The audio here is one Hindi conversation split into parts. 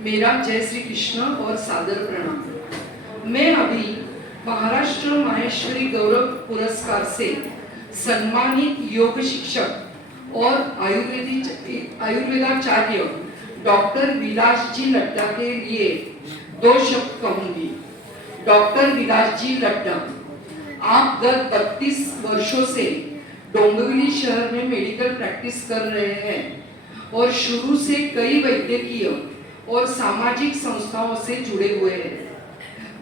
मेरा जय श्री कृष्ण और सादर प्रणाम। मैं अभी महाराष्ट्र माहेश्वरी गौरव पुरस्कार से सम्मानित योग शिक्षक और आयुर्वेदाचार्य डॉक्टर विलास जी लड्डा के लिए दो शब्द कहूंगी। डॉक्टर विलास जी लड्डा, आप गत 32 वर्षों से डोंबिवली शहर में मेडिकल प्रैक्टिस कर रहे हैं और शुरू से कई वैद्यकीय और सामाजिक संस्थाओं से जुड़े हुए हैं।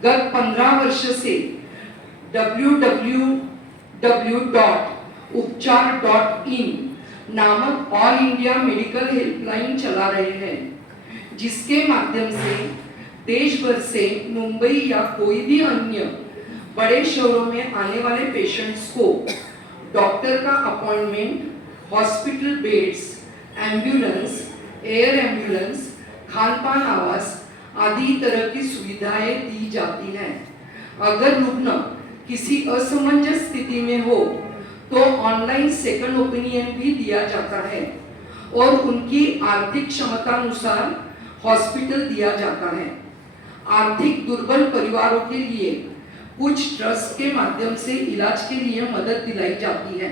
गत 15 वर्ष से www.upchar.in नामक ऑल इंडिया मेडिकल हेल्पलाइन चला रहे हैं, जिसके माध्यम से देश भर से मुंबई या कोई भी अन्य बड़े शहरों में आने वाले पेशेंट्स को डॉक्टर का appointment, hospital beds, ambulance, air ambulance, खान-पान आवास आदि तरह की सुविधाएं दी जाती हैं। अगर रुग्ण किसी असमंजस स्थिति में हो तो ऑनलाइन सेकंड ओपिनियन भी दिया जाता है और उनकी आर्थिक क्षमता अनुसार हॉस्पिटल दिया जाता है। आर्थिक दुर्बल परिवारों के लिए कुछ ट्रस्ट के माध्यम से इलाज के लिए मदद दिलाई जाती है।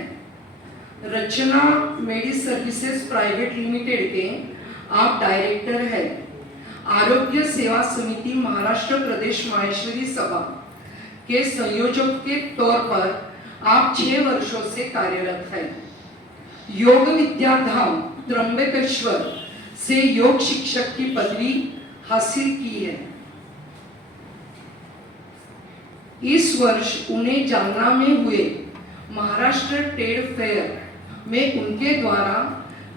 रचना मेडी सर्विसेज प्राइवेट लिमिटेड के आप डायरेक्टर हैं। आरोग्य सेवा समिति महाराष्ट्र प्रदेश माहेश्वरी सभा के संयोजक के तौर पर आप 6 वर्षों से कार्यरत हैं। योग विद्याधाम त्र्यंबकेश्वर से योग शिक्षक की पदवी हासिल की है। इस वर्ष उन्हें जालना में हुए महाराष्ट्र ट्रेड फेयर में उनके द्वारा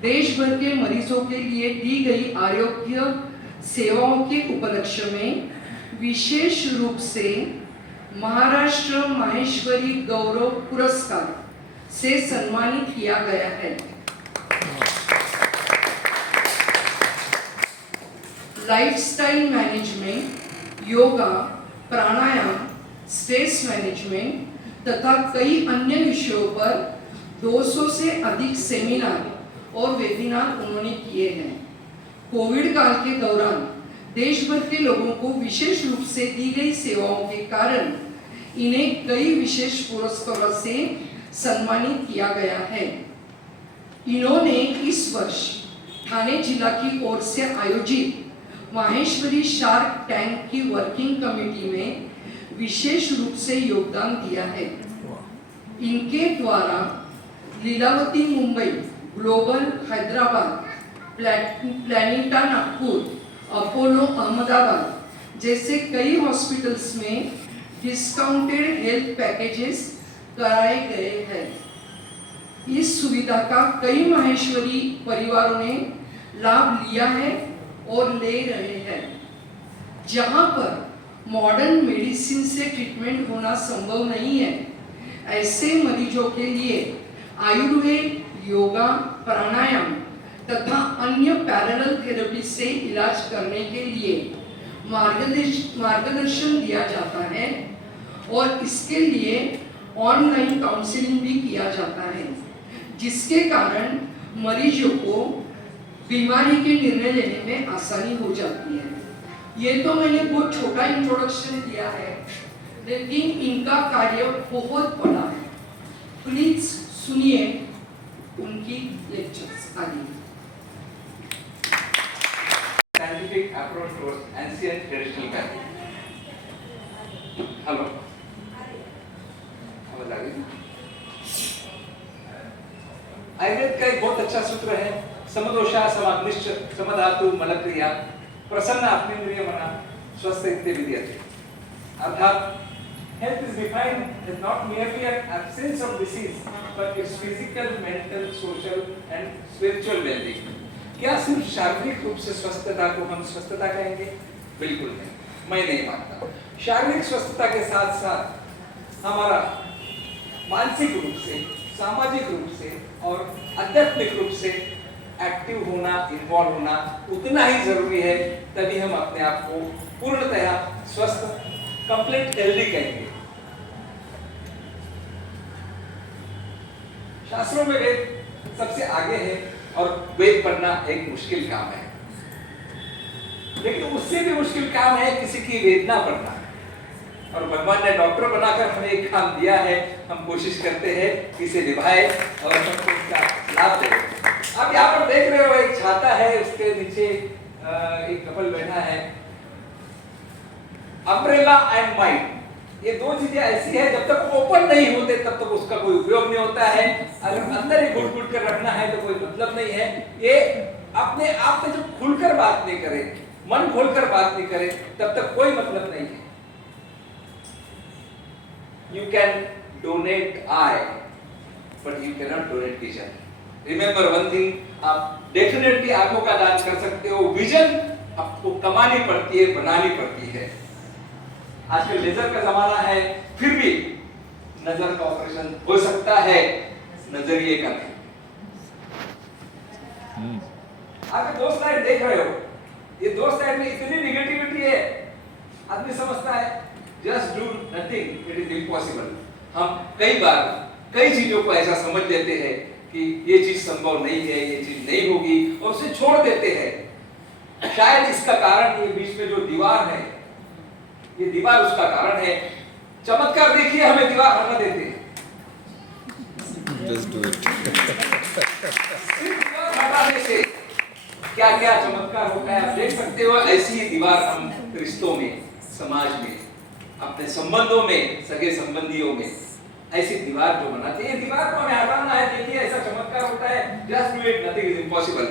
देश भर के मरीजों के लिए दी गई आरोग्य सेवाओं के उपलक्ष्य में विशेष रूप से महाराष्ट्र माहेश्वरी गौरव पुरस्कार से सम्मानित किया गया है। लाइफस्टाइल मैनेजमेंट, योगा, प्राणायाम, स्ट्रेस मैनेजमेंट तथा कई अन्य विषयों पर 200 से अधिक सेमिनार और वेबिनार उन्होंने किए हैं। कोविड काल के दौरान देश भर के लोगों को विशेष रूप से दी गई सेवाओं के कारण इन्हें कई विशेष पुरस्कारों से सम्मानित किया गया है। इन्होंने इस वर्ष ठाणे जिला की ओर से आयोजित माहेश्वरी शार्क टैंक की वर्किंग कमेटी में विशेष रूप से योगदान दिया है। इनके द्वारा लीलावती मुंबई, ग्लोबल हैदराबाद, प्लानिटा नागपुर, अपोलो अहमदाबाद जैसे कई हॉस्पिटल्स में डिस्काउंटेड हेल्थ पैकेजेस कराए गए हैं। इस सुविधा का कई माहेश्वरी परिवारों ने लाभ लिया है और ले रहे हैं। जहां पर मॉडर्न मेडिसिन से ट्रीटमेंट होना संभव नहीं है, ऐसे मरीजों के लिए आयुर्वेद, योगा, प्राणायाम तथा अन्य पैरेलल थेरेपी से इलाज करने के लिए मार्गदर्शन दिया जाता है और इसके लिए ऑनलाइन काउंसलिंग भी किया जाता है, जिसके कारण मरीजों को बीमारी के निर्णय लेने में आसानी हो जाती है। ये तो मैंने बहुत छोटा इंट्रोडक्शन दिया है, लेकिन इनका कार्य बहुत बड़ा है। प्लीज सुनिए उनकी लेक्चर्स आदि। Scientific approach towards ancient traditional medicine. Hello. आवाज आ गई? आयुर्वेद का एक बहुत अच्छा सूत्र है, समदोषा समाग्निश्च समधातु मलक्रिया प्रसन्न आत्मेन्द्रिय मना स्वस्थ इत्यादि। अर्थात health is defined as not merely an absence of disease but its physical, mental, social and spiritual well-being. क्या सिर्फ शारीरिक रूप से स्वस्थता को हम स्वस्थता कहेंगे? बिल्कुल नहीं, मैं नहीं मानता। शारीरिक स्वस्थता के साथ साथ हमारा मानसिक रूप से, सामाजिक रूप से और आध्यात्मिक रूप से एक्टिव होना, इन्वॉल्व होना उतना ही जरूरी है, तभी हम अपने आप को पूर्णतया स्वस्थ, कंप्लीट हेल्दी कहेंगे। शास्त्रों में वेद सबसे आगे है और वेद पढ़ना एक मुश्किल काम है। लेकिन उससे भी मुश्किल काम है किसी की वेदना पढ़ना। और भगवान ने डॉक्टर बनाकर हमें एक काम दिया है, हम कोशिश करते हैं कि इसे निभाए और सबको इसका लाभ दे। अब यहाँ पर देख रहे हो एक छाता है, उसके नीचे एक कपल बैठा है। अम्ब्रेला एंड माइंड, ये दो चीजें ऐसी है जब तक ओपन नहीं होते तब तक उसका कोई उपयोग नहीं होता है। अगर अंदर ही घुट-घुट कर रखना है तो कोई मतलब नहीं है। ये अपने आप से जब खुलकर बात नहीं करे, मन खोलकर बात नहीं करे, तब तक कोई मतलब नहीं है। You can donate eye, but you cannot donate vision. Remember one thing, आप डेफिनेटली आंखों का दान कर सकते हो, विजन आपको कमानी पड़ती है, बनानी पड़ती है। आजकल लेजर का जमाना है, फिर भी नजर का ऑपरेशन हो सकता है, नजरिए का नहीं। आप दो स्लाइड देख रहे हो, ये दो स्लाइड में इतनी निगेटिविटी है, आदमी समझता है just do nothing, it is impossible। हम कई बार कई चीजों को ऐसा समझ लेते हैं कि ये चीज संभव नहीं है, ये चीज नहीं होगी, और उसे छोड़ देते हैं। शायद इसका कारण ये बीच में जो दीवार है, ये दीवार उसका कारण है। चमत्कार देखिए, हमें दीवार हटा देते हैं। Just do it। सिर्फ दीवार हटाने से क्या क्या चमत्कार होता है आप देख सकते हो। ऐसी ही दीवार हम रिश्तों में, समाज में, अपने संबंधों में, सगे संबंधियों में ऐसी दीवार जो बनाते हैं, दीवार को हमें हटाना है। देखिए ऐसा चमत्कार होता है, just do it, nothing is impossible.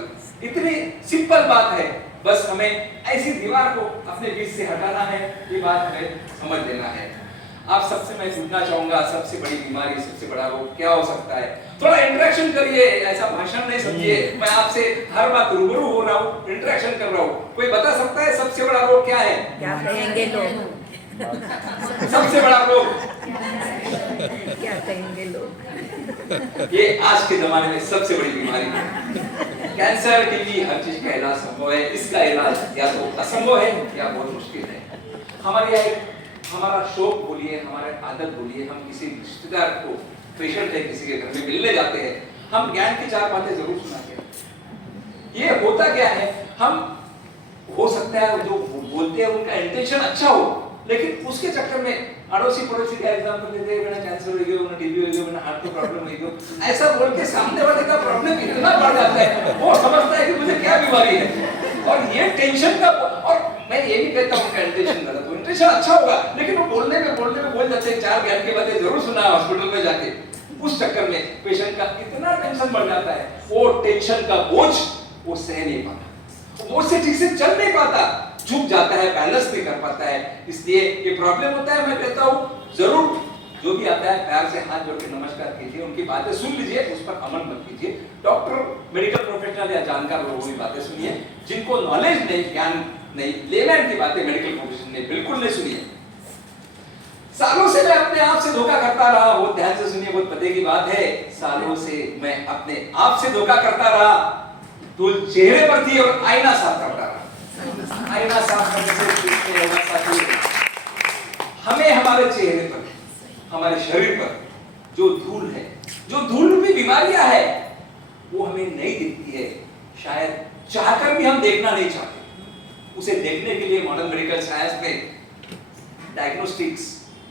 इतनी सिंपल बात है, बस हमें ऐसी दीवार को अपने बीच से हटाना है, ये बात हमें समझ लेना है। आप सबसे मैं पूछना चाहूंगा, सबसे बड़ी बीमारी, सबसे बड़ा रोग क्या हो सकता है? थोड़ा इंटरेक्शन करिए, ऐसा भाषण नहीं समझिए। मैं आपसे हर बात रूबरू हो रहा हूँ, इंटरेक्शन कर रहा हूँ। कोई बता सकता है सबसे बड़ा रोग क्या है? क्या कहेंगे लोग? सबसे बड़ा रोग क्या कहेंगे लोग? ये आज के जमाने में सबसे बड़ी बीमारी है। कैंसर, टीबी, हर चीज का इलाज संभव है। इसका इलाज या तो असंभव है या बहुत मुश्किल है। हमारे यहाँ हमारा शौक बोलिए, हमारे आदत बोलिए, हम किसी रिश्तेदार को, पेशेंट है किसी के घर में मिलने जाते हैं, हम ज्ञान की चार बातें जरूर सुनाते हैं। ये होता क्या है, हम हो सकता है जो बोलते हैं उनका इंटेंशन अच्छा हो, लेकिन उसके चक्कर में अड़ोसी पड़ोसी का एग्जांपल देते हैं, मैंने कैंसर हो गया, मैंने टीबी हो गया, मैंने हार्ट की प्रॉब्लम हो गई, ऐसा बोल के सामने वाले का प्रॉब्लम इतना बढ़ जाता है, वो समझता है कि मुझे क्या बीमारी है। और ये टेंशन का, और मैं ये भी कहता हूँ कि इंटेंशन गलत हो, इंटेंशन अच्छा होगा, लेकिन वो बोलने में बोल जाते हैं, चार ज्ञान की बातें जरूर सुना हॉस्पिटल में जाके, उस चक्कर में पेशेंट का इतना टेंशन बढ़ जाता है, वो टेंशन का बोझ वो सह नहीं पाता, वो उससे ठीक से चल नहीं पाता, झुक जाता है, बैलेंस नहीं कर पाता है। इसलिए ये प्रॉब्लम होता है। मैं कहता हूँ जरूर जो भी आता है प्यार से हाथ जोड़ के नमस्कार कीजिए, उनकी बातें सुन लीजिए, उस पर अमल मत कीजिए। डॉक्टर, मेडिकल प्रोफेशनल या जानकार लोगों की बातें सुनिए, जिनको नॉलेज नहीं, ज्ञान नहीं, लेमैन की बातें मेडिकल प्रोफेशन ने बिल्कुल नहीं सुनिए। सालों से मैं अपने आप से धोखा करता रहा, बहुत ध्यान से सुनिए, बहुत पते की बात है। सालों से मैं अपने आप से धोखा करता रहा, धूल चेहरे पर थी और आईना साफ करता रहा। आईना साफ करने से हमें हमारे चेहरे पर, हमारे शरीर पर जो धूल है, जो धूल रूपी बीमारियां है, वो हमें नहीं दिखती है। शायद चाहकर भी हम देखना नहीं चाहते। उसे देखने के लिए मॉडर्न मेडिकल साइंस में डायग्नोस्टिक्स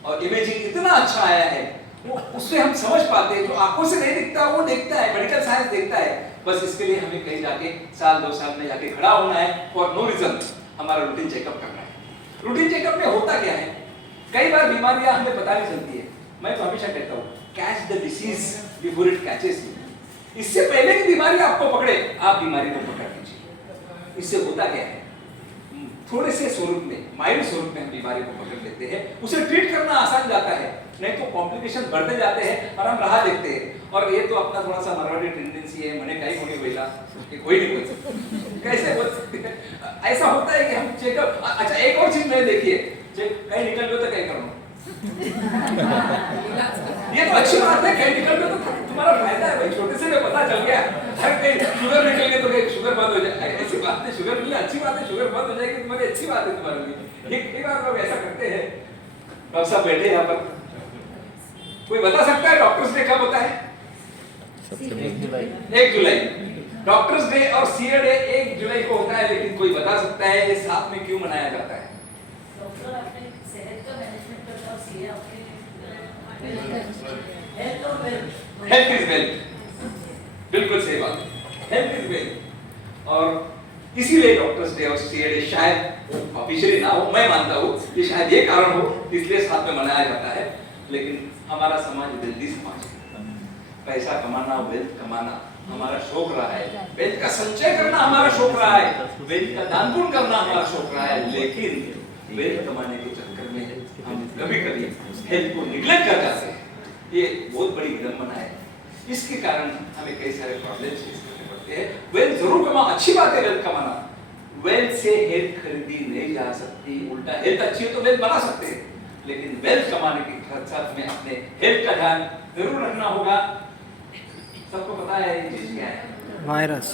और इमेजिंग इतना अच्छा आया है, वो उससे हम समझ पाते हैं। जो आंखों से नहीं दिखता वो देखता है, मेडिकल साइंस देखता है। बस इसके लिए हमें कहीं जाके साल 2 साल में जाके खड़ा होना है और नो रीजन हमारा रूटीन चेकअप करना है। रूटीन चेकअप में होता क्या है, कई बार बीमारियां हमें पता नहीं चलती है। मैं तो हमेशा कहता हूँ, catch the disease before it catches you. इससे पहले की बीमारी आपको पकड़े, आप बीमारी को पकड़ लीजिए। इससे होता क्या है, थोड़े से स्वरूप में, माइल्ड स्वरूप में हम बीमारी को पकड़ लेते हैं, उसे ट्रीट करना आसान जाता है, नहीं तो कॉम्प्लिकेशन बढ़ते जाते हैं और हम राह देखते हैं। और ये तो अपना थोड़ा सा मरवाड़ी टेंडेंसी है, मैंने कहीं होने बोला कि कोई नहीं बोल सकता, कैसे बोल सकते हैं? ऐसा होता है कि हम चेकअप, अच्छा एक और चीज मैं देखिए, कहीं निकल गए तो कहीं करो, ये तो अच्छी बात है, कहीं निकल गए तो तुम्हारा फायदा है भाई, छोटे से में पता चल गया। हर कहीं शुगर निकल गए तो कहीं शुगर बंद हो जाए, ऐसी बात नहीं, शुगर मिले अच्छी बात है, शुगर बंद हो जाएगी तुम्हारी अच्छी बात है तुम्हारे लिए। ये कई बार लोग ऐसा करते हैं। डॉक्टर साहब बैठे यहाँ पर, कोई बता सकता है डॉक्टर्स डे कब होता है? 1 जुलाई। डॉक्टर्स डे और सीए डे 1 जुलाई को होता है, लेकिन कोई बता सकता है ये साथ में क्यों मनाया जाता है? डॉक्टर अपने सेहत का मैनेजमेंट करता है और सीए अपने हेल्थ और वेल्थ। हेल्थ इज वेल्थ, बिल्कुल सही बात है, हेल्थ इज वेल्थ। और इसीलिए डॉक्टर्स डे और सीए डे शायद ऑफिशियली ना हो, मैं मानता हूँ कि शायद ये कारण हो इसलिए साथ में मनाया जाता है। लेकिन हमारा समाज वेल्दी समाज है, पैसा कमाना, वेल्थ कमाना हमारा शौक रहा है, वेल्थ का संचय करना हमारा शौक रहा है, वेल्थ का दान पुण्य करना हमारा शौक रहा है। लेकिन वेल्थ कमाने के चक्कर में हम कभी-कभी हेल्थ को निग्लेक्ट कर जाते हैं। ये बहुत बड़ी विडंबना है। इसके कारण हमें कई सारे प्रॉब्लम्स फेस करने पड़ते हैं। वेल्थ जरूर कमाओ, अच्छी बात है वेल्थ कमाना, वेल्थ से हेल्थ खरीदी नहीं जा सकती, उल्टा हेल्थ अच्छी है तो वेल्थ बना सकते हैं, लेकिन वेल्थ कमाने के साथ में अपने हेल्थ का ध्यान जरूर रखना होगा। सबको पता है ये चीज क्या है? वायरस।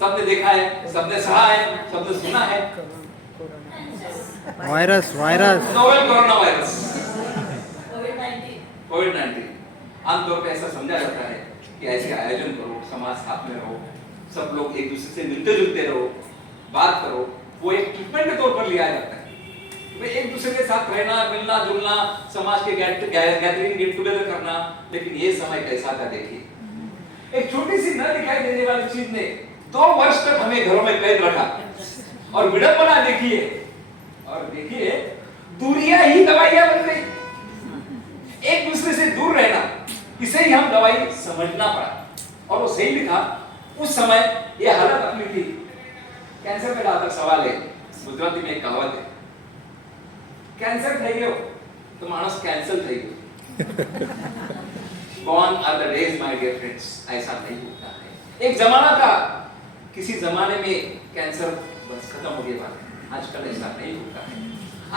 सबने देखा है, सबने सहा है, सबने सुना है, virus virus novel corona virus, कोविड-19। कोविड-19। आमतौर पे ऐसा समझा जाता है कि ऐसे आयोजन करो, समाज साथ में रहो, सब लोग एक दूसरे से मिलते जुलते रहो, बात करो, वो एक ट्रीटमेंट के तौर पर लिया जाता है। वे एक दूसरे के साथ रहना, मिलना जुलना, समाज के गैदरिंग गेट टुगेदर करना। लेकिन ये समय कैसा था देखिए, एक छोटी सी न दिखाई देने वाली चीज ने 2 वर्ष तक हमें घरों में कैद रखा। और विडंबना देखिए, और देखिए दूरियां ही दवाइयां बन गई। एक दूसरे से दूर रहना, इसे ही हम दवाई समझना पड़ा। और वो सही भी था, उस समय ये हालत अपनी थी। कैंसर में जहां तक सवाल है, गुजराती में एक कहावत है, कैंसर થઈ ગયો તો માણસ कैंसल થઈ ગયો। Gone are the days my dear friends, ऐसा नहीं होता है। एक जमाना था, किसी जमाने में कैंसर बस खत्म हो गया, आजकल ऐसा नहीं होता है।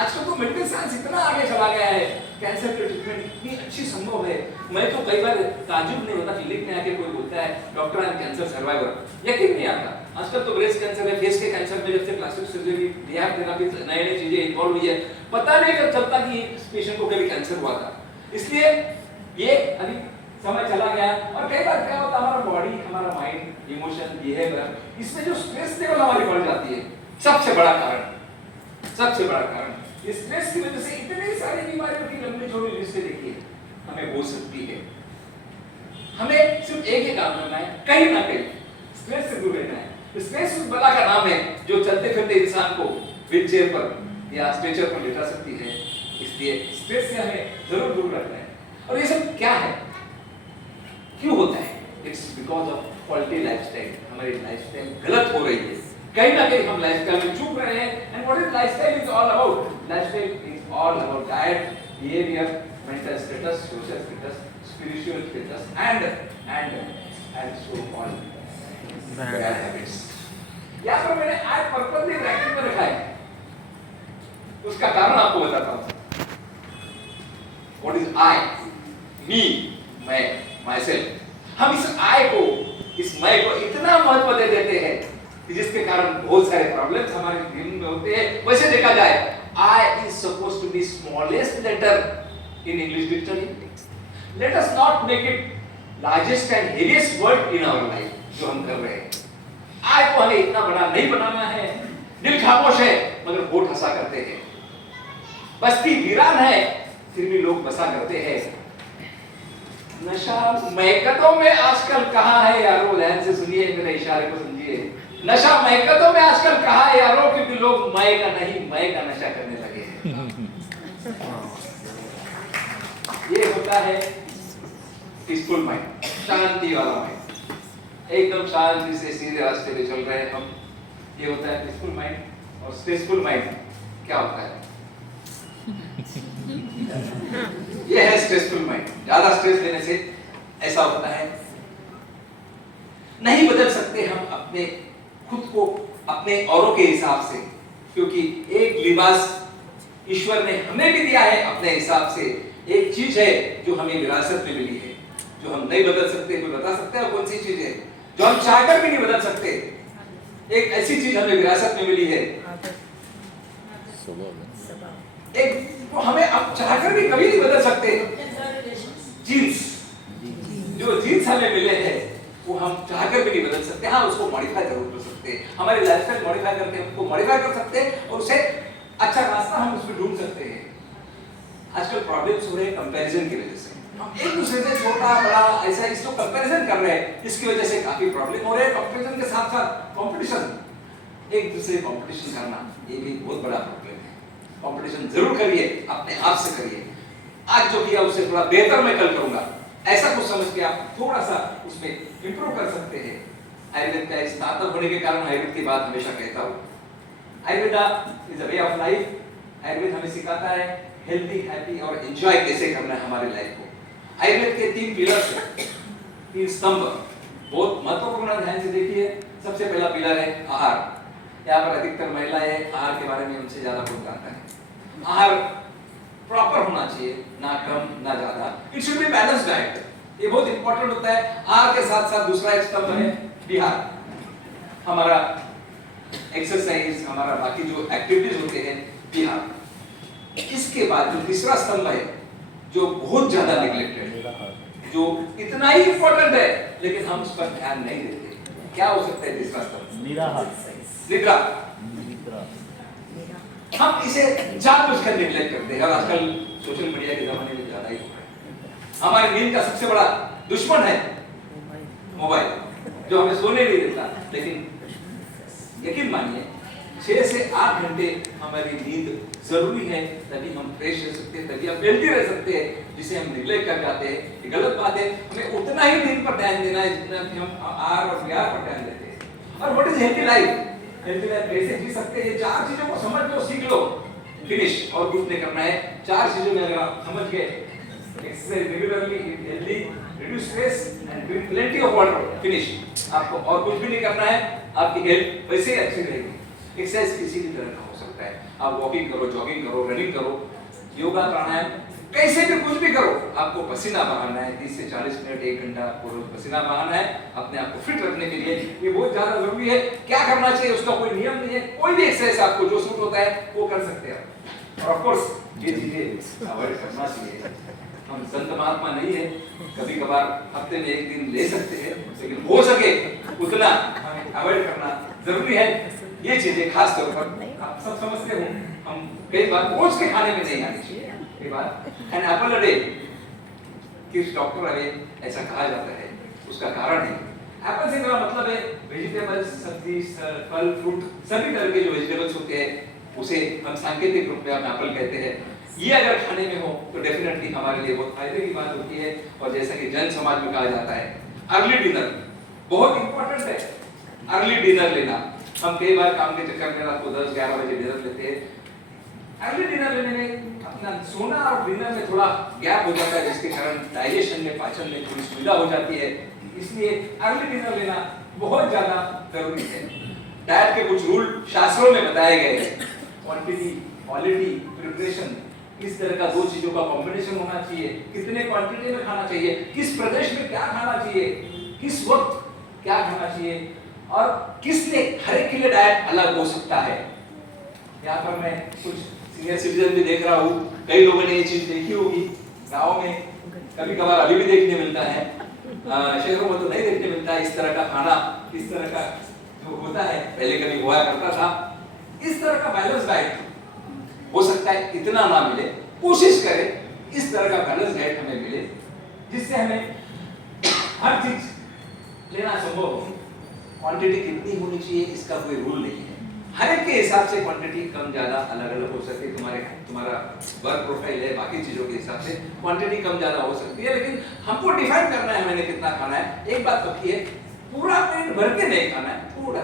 आजकल तो मेडिकल साइंस इतना आगे चला गया है, कैंसर की ट्रीटमेंट इतनी अच्छी संभव है। मैं तो कई बार ताजुब नहीं होता, क्लिनिक में आके कोई बोलता है doctor I am cancer survivor, यकीन नहीं आता। आजकल तो ब्रेस्ट कैंसर है, फेस के कैंसर में जब से प्लास्टिक सर्जरी, रिहाब थेरेपी, नई चीजें इन्वॉल्व हुई है, पता नहीं कब चलता कि इस पेशेंट को कभी कैंसर हुआ था। इसलिए ये अभी समय चला गया। और कई बार क्या होता है, हमारा बॉडी, हमारा माइंड, इमोशन, बिहेवियर, इसमें जो स्ट्रेस लेवल हमारी बढ़ जाती है, सबसे बड़ा कारण इस स्ट्रेस की वजह से इतनी सारी बीमारियों की लंबी चौड़ी लिस्ट देखिए हमें हो सकती है। हमें सिर्फ एक ही काम करना है, कहीं ना कहीं स्ट्रेस से दूर रहना है। स्ट्रेस उस बला का नाम है जो चलते फिरते इंसान को व्हील चेयर पर या स्ट्रेचर पर लेटा सकती है। इसलिए स्ट्रेस से हमें जरूर दूर रखना है। और ये सब क्या है, क्यों होता है? It's because of faulty lifestyle. हमारी लाइफस्टाइल गलत हो रही है, कहीं ना कहीं हम लाइफस्टाइल में चूक रहे हैं। And what is lifestyle is all about? Lifestyle is all about diet, behaviour, mental status, social status, spiritual status and so on bad habits. या तो मैंने आज पर्पसली ब्रैकेट में रखा है, उसका कारण आपको बताता हूं। What is I? मी, मैं, माइसेल्फ। हम इस आई को, इस मैं को इतना महत्व दे देते हैं कि जिसके कारण बहुत सारे प्रॉब्लम्स हमारे जीवन में होते हैं। वैसे देखा जाए, I is supposed to be smallest letter in English dictionary. Let us not make it largest and heaviest word in our life, जो हम कर रहे हैं। I को हमें इतना बड़ा नहीं बनाना है। दिल खामोश है मगर होठ हंसा करते हैं। बस्ती वीरान है फिर भी लोग बसा करते हैं। नशा महकतों में आजकल कहाँ है यारो? ध्यान से सुनिए, मेरे इशारे को समझिए। नशा महकतों में आजकल कहाँ है यारो? क्योंकि लोग मैं का नहीं, मैं का नशा करने लगे हैं। ये होता है पीसफुल माइंड, शांति वाला माइंड। एकदम शांति से सीधे रास्ते पे चल रहे हैं हम। ये होता है पीसफुल माइंड। और स्ट्रेसफुल माइंड क्या होता है? ये है स्ट्रेसफुल माइंड। ज्यादा स्ट्रेस लेने से ऐसा होता है, नहीं बदल सकते हम अपने खुद को अपने औरों के हिसाब से, क्योंकि एक लिबास ईश्वर ने हमें भी दिया है अपने हिसाब से। एक चीज है जो हमें विरासत में मिली है, जो हम नहीं बदल सकते। कोई बता सकता है कौन सी चीज है जो हम चाहकर भी नहीं बदल सकते? एक ऐसी चीज हमें विरासत में मिली है, एक वो हमें अब चाहकर भी कभी नहीं बदल सकते। जीन्स, जो जीन्स हमें मिले हैं, वो हम चाहकर भी नहीं बदल सकते। हाँ, उसको मॉडिफाई जरूर कर सकते हैं, हमारी लाइफस्टाइल मॉडिफाई करके हमको मॉडिफाई कर सकते हैं और उसे अच्छा रास्ता हम उसमें ढूंढ सकते हैं। आजकल प्रॉब्लम्स हो रहे हैं कंपैरिजन की वजह से, हम एक दूसरे से छोटा बड़ा ऐसा इसको कंपैरिजन कर रहे हैं, इसकी वजह से काफी प्रॉब्लम हो रहे हैं। कंपैरिजन के साथ साथ कंपटीशन, एक दूसरे कंपटीशन करना, ये भी बहुत बड़ा प्रॉब्लम है। कंपटीशन जरूर करिए, अपने आप से करिए। आज जो किया उससे थोड़ा बेहतर मैं कल करूंगा, ऐसा कुछ समझ के आप थोड़ा सा उसमें इंप्रूव कर सकते हैं। आयुर्वेद का स्नातक होने के कारण आयुर्वेद की बात हमेशा कहता हूँ। Ayurveda is a way of life. Ayurveda हमें सिखाता है हेल्दी, हैप्पी और एंजॉय कैसे करना है हमारी लाइफ को। आयुर्वेद के 3 पिलर्स हैं, 3 स्तंभ, बहुत महत्वपूर्ण, ध्यान से देखिए। सबसे पहला पिलर है आहार। यहाँ पर अधिकतर महिलाएं आहार के बारे में उनसे ज्यादा कोई जानता है। आहार प्रॉपर होना चाहिए, ना कम ना ज्यादा। It should be balanced diet, ये बहुत इंपॉर्टेंट होता है। आहार के साथ साथ दूसरा एक स्तंभ है विहार, हमारा एक्सरसाइज, हमारा बाकी जो एक्टिविटीज होते हैं, विहार। इसके बाद जो तीसरा स्तंभ है, जो बहुत ज्यादा नेग्लेक्टेड है, जो इतना ही इंपॉर्टेंट है लेकिन हम उस पर ध्यान नहीं देते, क्या हो सकता है तीसरा स्तंभ? निद्रा। हम इसे जानबूझकर नेग्लेक्ट करते हैं और आजकल सोशल मीडिया के जमाने में ज्यादा ही हो रहा है। हमारी नींद का सबसे बड़ा दुश्मन है मोबाइल, जो हमें सोने नहीं देता। लेकिन यकीन मानिए 6 से 8 घंटे हमारी नींद जरूरी है, तभी हम फ्रेश रह सकते हैं, तभी हम हेल्दी रह सकते हैं, जिसे हम निगलेक्ट कर जाते हैं। ये गलत बात है। हमें उतना ही नींद पर ध्यान देना है जितना कि हम आहार और विहार पर ध्यान देते हैं। और what is healthy life? Healthy life कैसे जी सकते हैं, ये 4 चीजों को समझ लो, सीख लो, फिनिश। और कुछ नहीं करना है, 4 चीजों में अगर आप समझ गए, exercise regularly, healthy, reduce stress and drink plenty of water, finish. आपको और कुछ भी नहीं करना है, आपकी हेल्थ वैसे ही अच्छी रहेगी। एक्सरसाइज किसी भी तरह का हो सकता है, आप वॉकिंग करो, जॉगिंग करो, रनिंग करो, योगा, प्राणायाम, कैसे भी कुछ भी करो, आपको पसीना बहाना है। 30 से 40 मिनट, 1 घंटा आपको रोज पसीना बहाना है अपने आप को फिट रखने के लिए। ये बहुत ज्यादा जरूरी है। क्या करना चाहिए उसका कोई नियम नहीं है, कोई भी एक्सरसाइज आपको जो सूट होता है वो कर सकते हैं आप। और ऑफ कोर्स ये चीजें अवॉइड करना चाहिए। हम संत महात्मा नहीं है, कभी कभार हफ्ते में 1 दिन ले सकते हैं, लेकिन हो सके उतना हमें अवॉइड करना जरूरी है। ये चीजें खास तौर पर आप सब समझते हो, हम कई बार रोज के खाने में नहीं आनी चाहिए। कई बार एन एप्पल अ डे, किस डॉक्टर अवे ऐसा कहा जाता है, उसका कारण है एप्पल से मेरा मतलब है वेजिटेबल्स, सब्जी, फल, फ्रूट, सभी तरह के जो वेजिटेबल्स होते हैं उसे हम सांकेतिक रूप में हम एप्पल कहते हैं। ये अगर खाने में हो तो डेफिनेटली हमारे लिए बहुत फायदे की बात होती है। और जैसा कि जैन समाज में कहा जाता है, अर्ली डिनर बहुत इंपॉर्टेंट है। अर्ली डिनर लेना, हम कई बार काम के चक्कर में रात को 10-11 बजे डिनर लेते हैं। अर्ली डिनर लेने में अपना सोना और डिनर में थोड़ा गैप हो जाता है, जिसके कारण डाइजेशन में, पाचन में थोड़ी सुविधा हो जाती है। इसलिए अर्ली डिनर लेना बहुत ज्यादा जरूरी है। डाइट के कुछ रूल शास्त्रों में बताए गए हैं, क्वांटिटी, क्वालिटी, प्रिपरेशन, किस तरह का 2 चीजों का कॉम्बिनेशन होना चाहिए, कितने क्वांटिटी में खाना चाहिए, किस प्रदेश में क्या खाना चाहिए, किस वक्त क्या खाना चाहिए, और किसने हर एक के लिए डाइट अलग हो सकता है। यहाँ पर मैं कुछ सीनियर सिटीजन भी देख रहा हूँ, कई लोगों ने ये चीज देखी होगी। गाँव में कभी कभार अभी भी देखने मिलता है, शहरों में तो नहीं देखने मिलता है इस तरह का खाना, इस तरह का जो होता है, पहले कभी हुआ करता था। इस तरह का बैलेंस डाइट हो सकता है, इतना ना मिले, कोशिश करें इस तरह का बैलेंस डाइट हमें मिले, जिससे हमें हर चीज लेना संभव हो। क्वांटिटी कितनी होनी चाहिए इसका कोई रूल नहीं है, हर एक के हिसाब से क्वांटिटी कम ज्यादा अलग अलग हो सकती है। तुम्हारा वर्क प्रोफाइल है, बाकी चीजों के हिसाब से क्वांटिटी कम ज्यादा हो सकती है, लेकिन हमको डिफाइन करना है मैंने कितना खाना है। एक बात पक्की है, पूरा पेट भर के नहीं खाना है, थोड़ा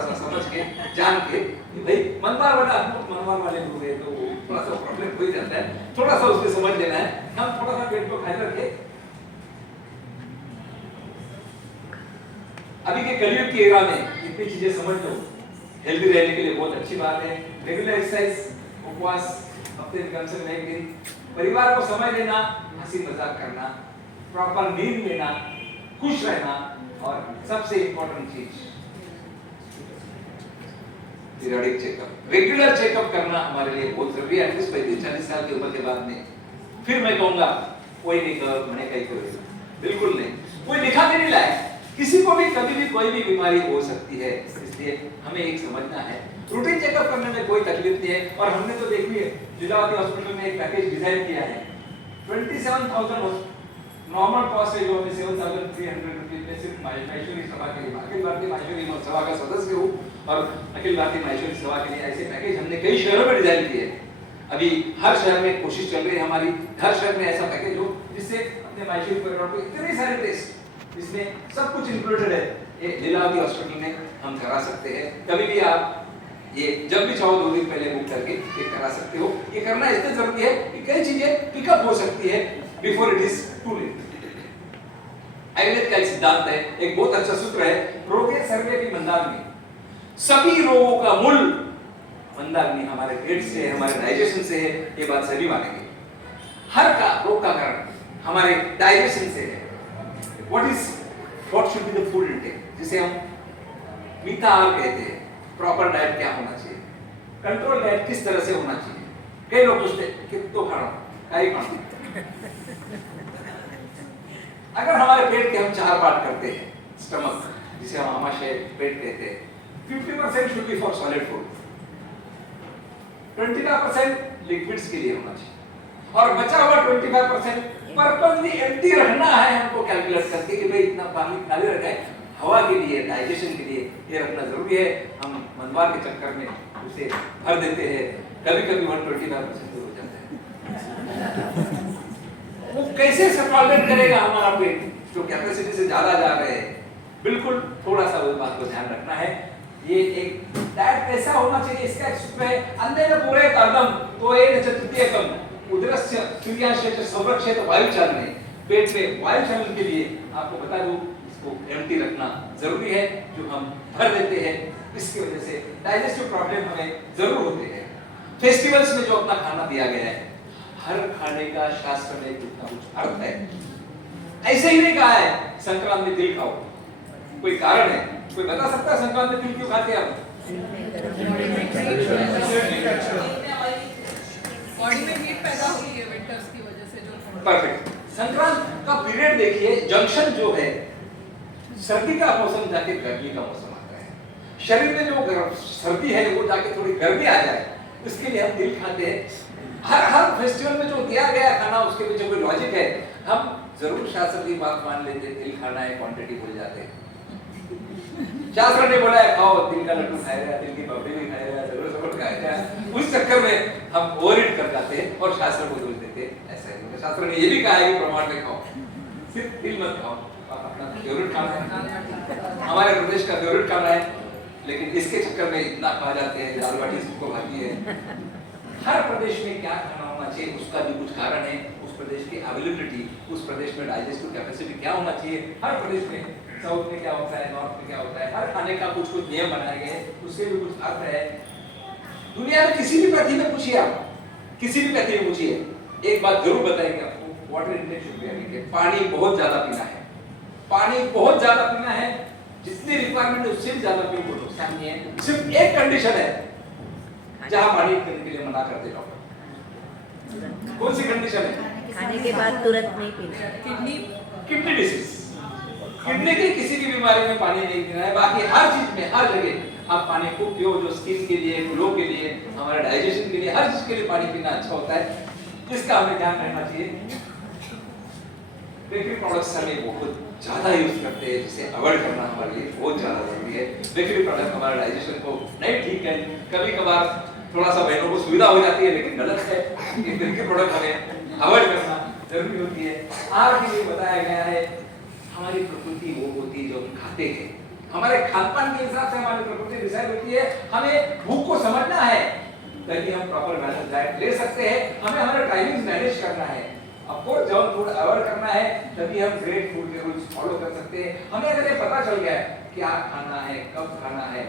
सा समझ के, जान के कि भाई मनवार वाला, मनवार वाले लोग हैं तो थोड़ा सा प्रॉब्लम हो ही जाता है, थोड़ा सा उसको समझ लेना है। हम थोड़ा सा पेट को खाली रखे। अभी के कलयुग की एरा में इतनी चीजें समझ लो, हेल्दी रहने के लिए बहुत अच्छी बात है। रेगुलर एक्सरसाइज, उपवास, हफ्ते में कम से कम 1 दिन, परिवार को समय देना, हंसी मजाक करना, प्रॉपर नींद लेना, खुश रहना, और सबसे इंपॉर्टेंट चीज पीरियडिक चेकअप, रेगुलर चेकअप करना हमारे लिए बहुत जरूरी है। एटलीस्ट 35-40 साल के ऊपर के बाद में। फिर मैं कहूंगा कोई नहीं कर, मैंने कहीं करेगा, बिल्कुल नहीं। कोई लिखा के नहीं लाया, किसी को भी कभी भी कोई भी बीमारी हो सकती है, इसलिए हमें एक समझना है रूटीन चेकअप करने में कोई तकलीफ नहीं है। और हमने तो देखी है लीलावती हॉस्पिटल में एक पैकेज डिजाइन किया है 27,000 नॉर्मल कॉस्ट है जो हमें 7,300 रुपीज में सिर्फ माहेश्वरी सभा के लिए, अखिल भारतीय माहेश्वरी सभा का सदस्य हूँ और अखिल भारतीय माहेश्वरी सभा के लिए ऐसे पैकेज हमने कई शहरों में डिजाइन किए हैं। अभी हर शहर में कोशिश चल रही है हमारी, हर शहर में ऐसा पैकेज हो जिससे अपने माहेश्वरी परिवार को इतने सारे टेस्ट इसमें सब कुछ इंक्लूडेड है, ये लीलावती हॉस्पिटल में हम करा सकते हैं। कभी भी आप ये जब भी चाहो 2 दिन पहले बुक करके ये करा सकते हो। ये करना इसलिए जरूरी है कि कई चीजें पिकअप हो सकती है before it is too late. Ayurveda का एक सिद्धांत है, एक बहुत अच्छा सूत्र है, रोगे सर्वे की मंदाग्नि, सभी रोगों का मूल मंदाग्नि हमारे पेट से, हमारे डाइजेशन से है, ये बात सभी मानेंगे। हर का रोग का कारण हमारे डाइजेशन से है। What should be the food intake, जिसे हम मीठा आहार कहते हैं। प्रॉपर डाइट क्या होना चाहिए, कंट्रोल डाइट किस तरह से होना चाहिए। कई लोग पूछते हैं कि तो खाना काई खाना। अगर हमारे पेट के हम 4 पार्ट करते हैं, स्टमक जिसे हम आमाशय पेट कहते हैं, 50% should be for solid food, 25% liquids के लिए होना चाहिए और बचा हुआ 25% पर्पसली एम्प्टी रखना है हमको कैलकुलेट करके कि भाई इतना पानी खाली रखा है हवा के लिए, डाइजेशन के लिए, ये रखना जरूरी है। हम मनवार के चक्कर में उसे भर देते हैं, कभी-कभी 125% हो जाता है। वो कैसे सपोर्ट करेगा हमारा पेट जो कैपेसिटी से ज्यादा जा रहे हैं। बिल्कुल थोड़ा सा उस बात को ध्यान रखना है। ये एक डाइट कैसा होना चाहिए, इसका एक सूत्र है, अन्नेन पूरे तर्दम तो ये चतुर्थीयकम उदरस्य क्रियाशय संरक्षित वायु चलने। पेट में वायु चलन के लिए आपको बता दूं इसको एम्प्टी रखना जरूरी है, जो हम भर देते हैं इसकी वजह से डाइजेस्टिव प्रॉब्लम हमें जरूर होते हैं। फेस्टिवल्स में जो अपना खाना दिया गया है, हर खाने का शास्त्र में कुछ ना कुछ अर्थ है। ऐसे ही नहीं कहा है संक्रांत में तिल खाओ, कोई कारण है, कोई बता सकता है संक्रांत में तिल क्यों खाते हैं आप? बॉडी में हीट पैदा होती है विंटर्स की वजह से जो। परफेक्ट। संक्रांत का पीरियड देखिए, जंक्शन जो है सर्दी का मौसम जाके गर्मी का मौसम आता है। शरीर में जो सर्दी है वो जाके थोड़ी गर्मी आ जाए, इसके लिए हम तिल खाते हैं। हर फेस्टिवल में जो दिया गया खाना उसके पीछे कोई लॉजिक है। हम जरूर शास्त्र की बात मान लेते हैं, तिल खाना है, क्वांटिटी भूल जाते हैं। शास्त्र ने बोला है खाओ, तिल का लड्डू खाएगा, तिल की पापड़ी भी खाएगा, जरूर सब खाएगा। उस चक्कर में हम ओवरईट कर जाते हैं और शास्त्र को दोष देते हैं। ऐसा नहीं, शास्त्र ने ये भी कहा है कि प्रमाण में खाओ, सिर्फ तिल मत खाओ। अपना फेवरेट खाना है, हमारे प्रदेश का फेवरेट खाना है, लेकिन इसके चक्कर में इतना खा जाते हैं। दाल बाटी सबको भाती है। हर प्रदेश में क्या खाना होना चाहिए उसका भी कुछ कारण है। उस प्रदेश की अवेलेबिलिटी, उस प्रदेश में डाइजेस्टिव कैपेसिटी क्या होना चाहिए, हर प्रदेश में, साउथ में क्या होता है, नॉर्थ में क्या होता है, हर खाने का कुछ कुछ नियम बनाए गए हैं, उसके भी कुछ अर्थ है। दुनिया में किसी भी पैथी में पूछिए, आप किसी भी पैथी में पूछिए, एक बात जरूर बताएंगे आपको, वाटर इंटेक शुड बी। पानी बहुत ज्यादा पीना है, पानी बहुत ज्यादा पीना है, जितनी रिक्वायरमेंट है उससे भी ज्यादा पीना कोई नुकसान नहीं है। सिर्फ एक कंडीशन है जहां पानी पीने के लिए मना करते डॉक्टर। कौन सी कंडीशन है? खाने के बाद तुरंत नहीं पीना। किडनी डिसीज, किडनी की किसी की बीमारी में पानी नहीं पीना है। बाकी हर चीज में, हर जगह आप पानी खूब पियो, जो स्किन के लिए, ग्लो के लिए, हमारे डाइजेशन के लिए, हर चीज के लिए पानी पीना अच्छा होता है, जिसका हमें ध्यान रखना चाहिए। बेकरी प्रोडक्ट्स हमें बहुत ज्यादा यूज करते हैं, जिसे अवॉइड करना हमारे लिए बहुत ज्यादा जरूरी है। बेकरी प्रोडक्ट हमारे डाइजेशन को नहीं ठीक है, कभी कभार थोड़ा सा बहनों को सुविधा हो जाती है, लेकिन गलत है। ये बेकरी प्रोडक्ट हमें अवॉइड करना जरूरी होती है। आहार के लिए बताया गया है, हमारी प्रकृति वो होती है जो हम खाते हैं, हमारे खानपान के हिसाब से हमारी प्रकृति डिसाइड होती है। हमें भूख को समझना है ताकि हम प्रॉपर बैलेंस डाइट ले सकते हैं। हमें हमारा टाइमिंग मैनेज करना है, ऑफकोर्स जंक फूड अवॉइड करना है, तभी हम ग्रेट फूड के रूल्स फॉलो कर सकते हैं। हमें अगर ये पता चल गया है क्या खाना है, कब खाना है,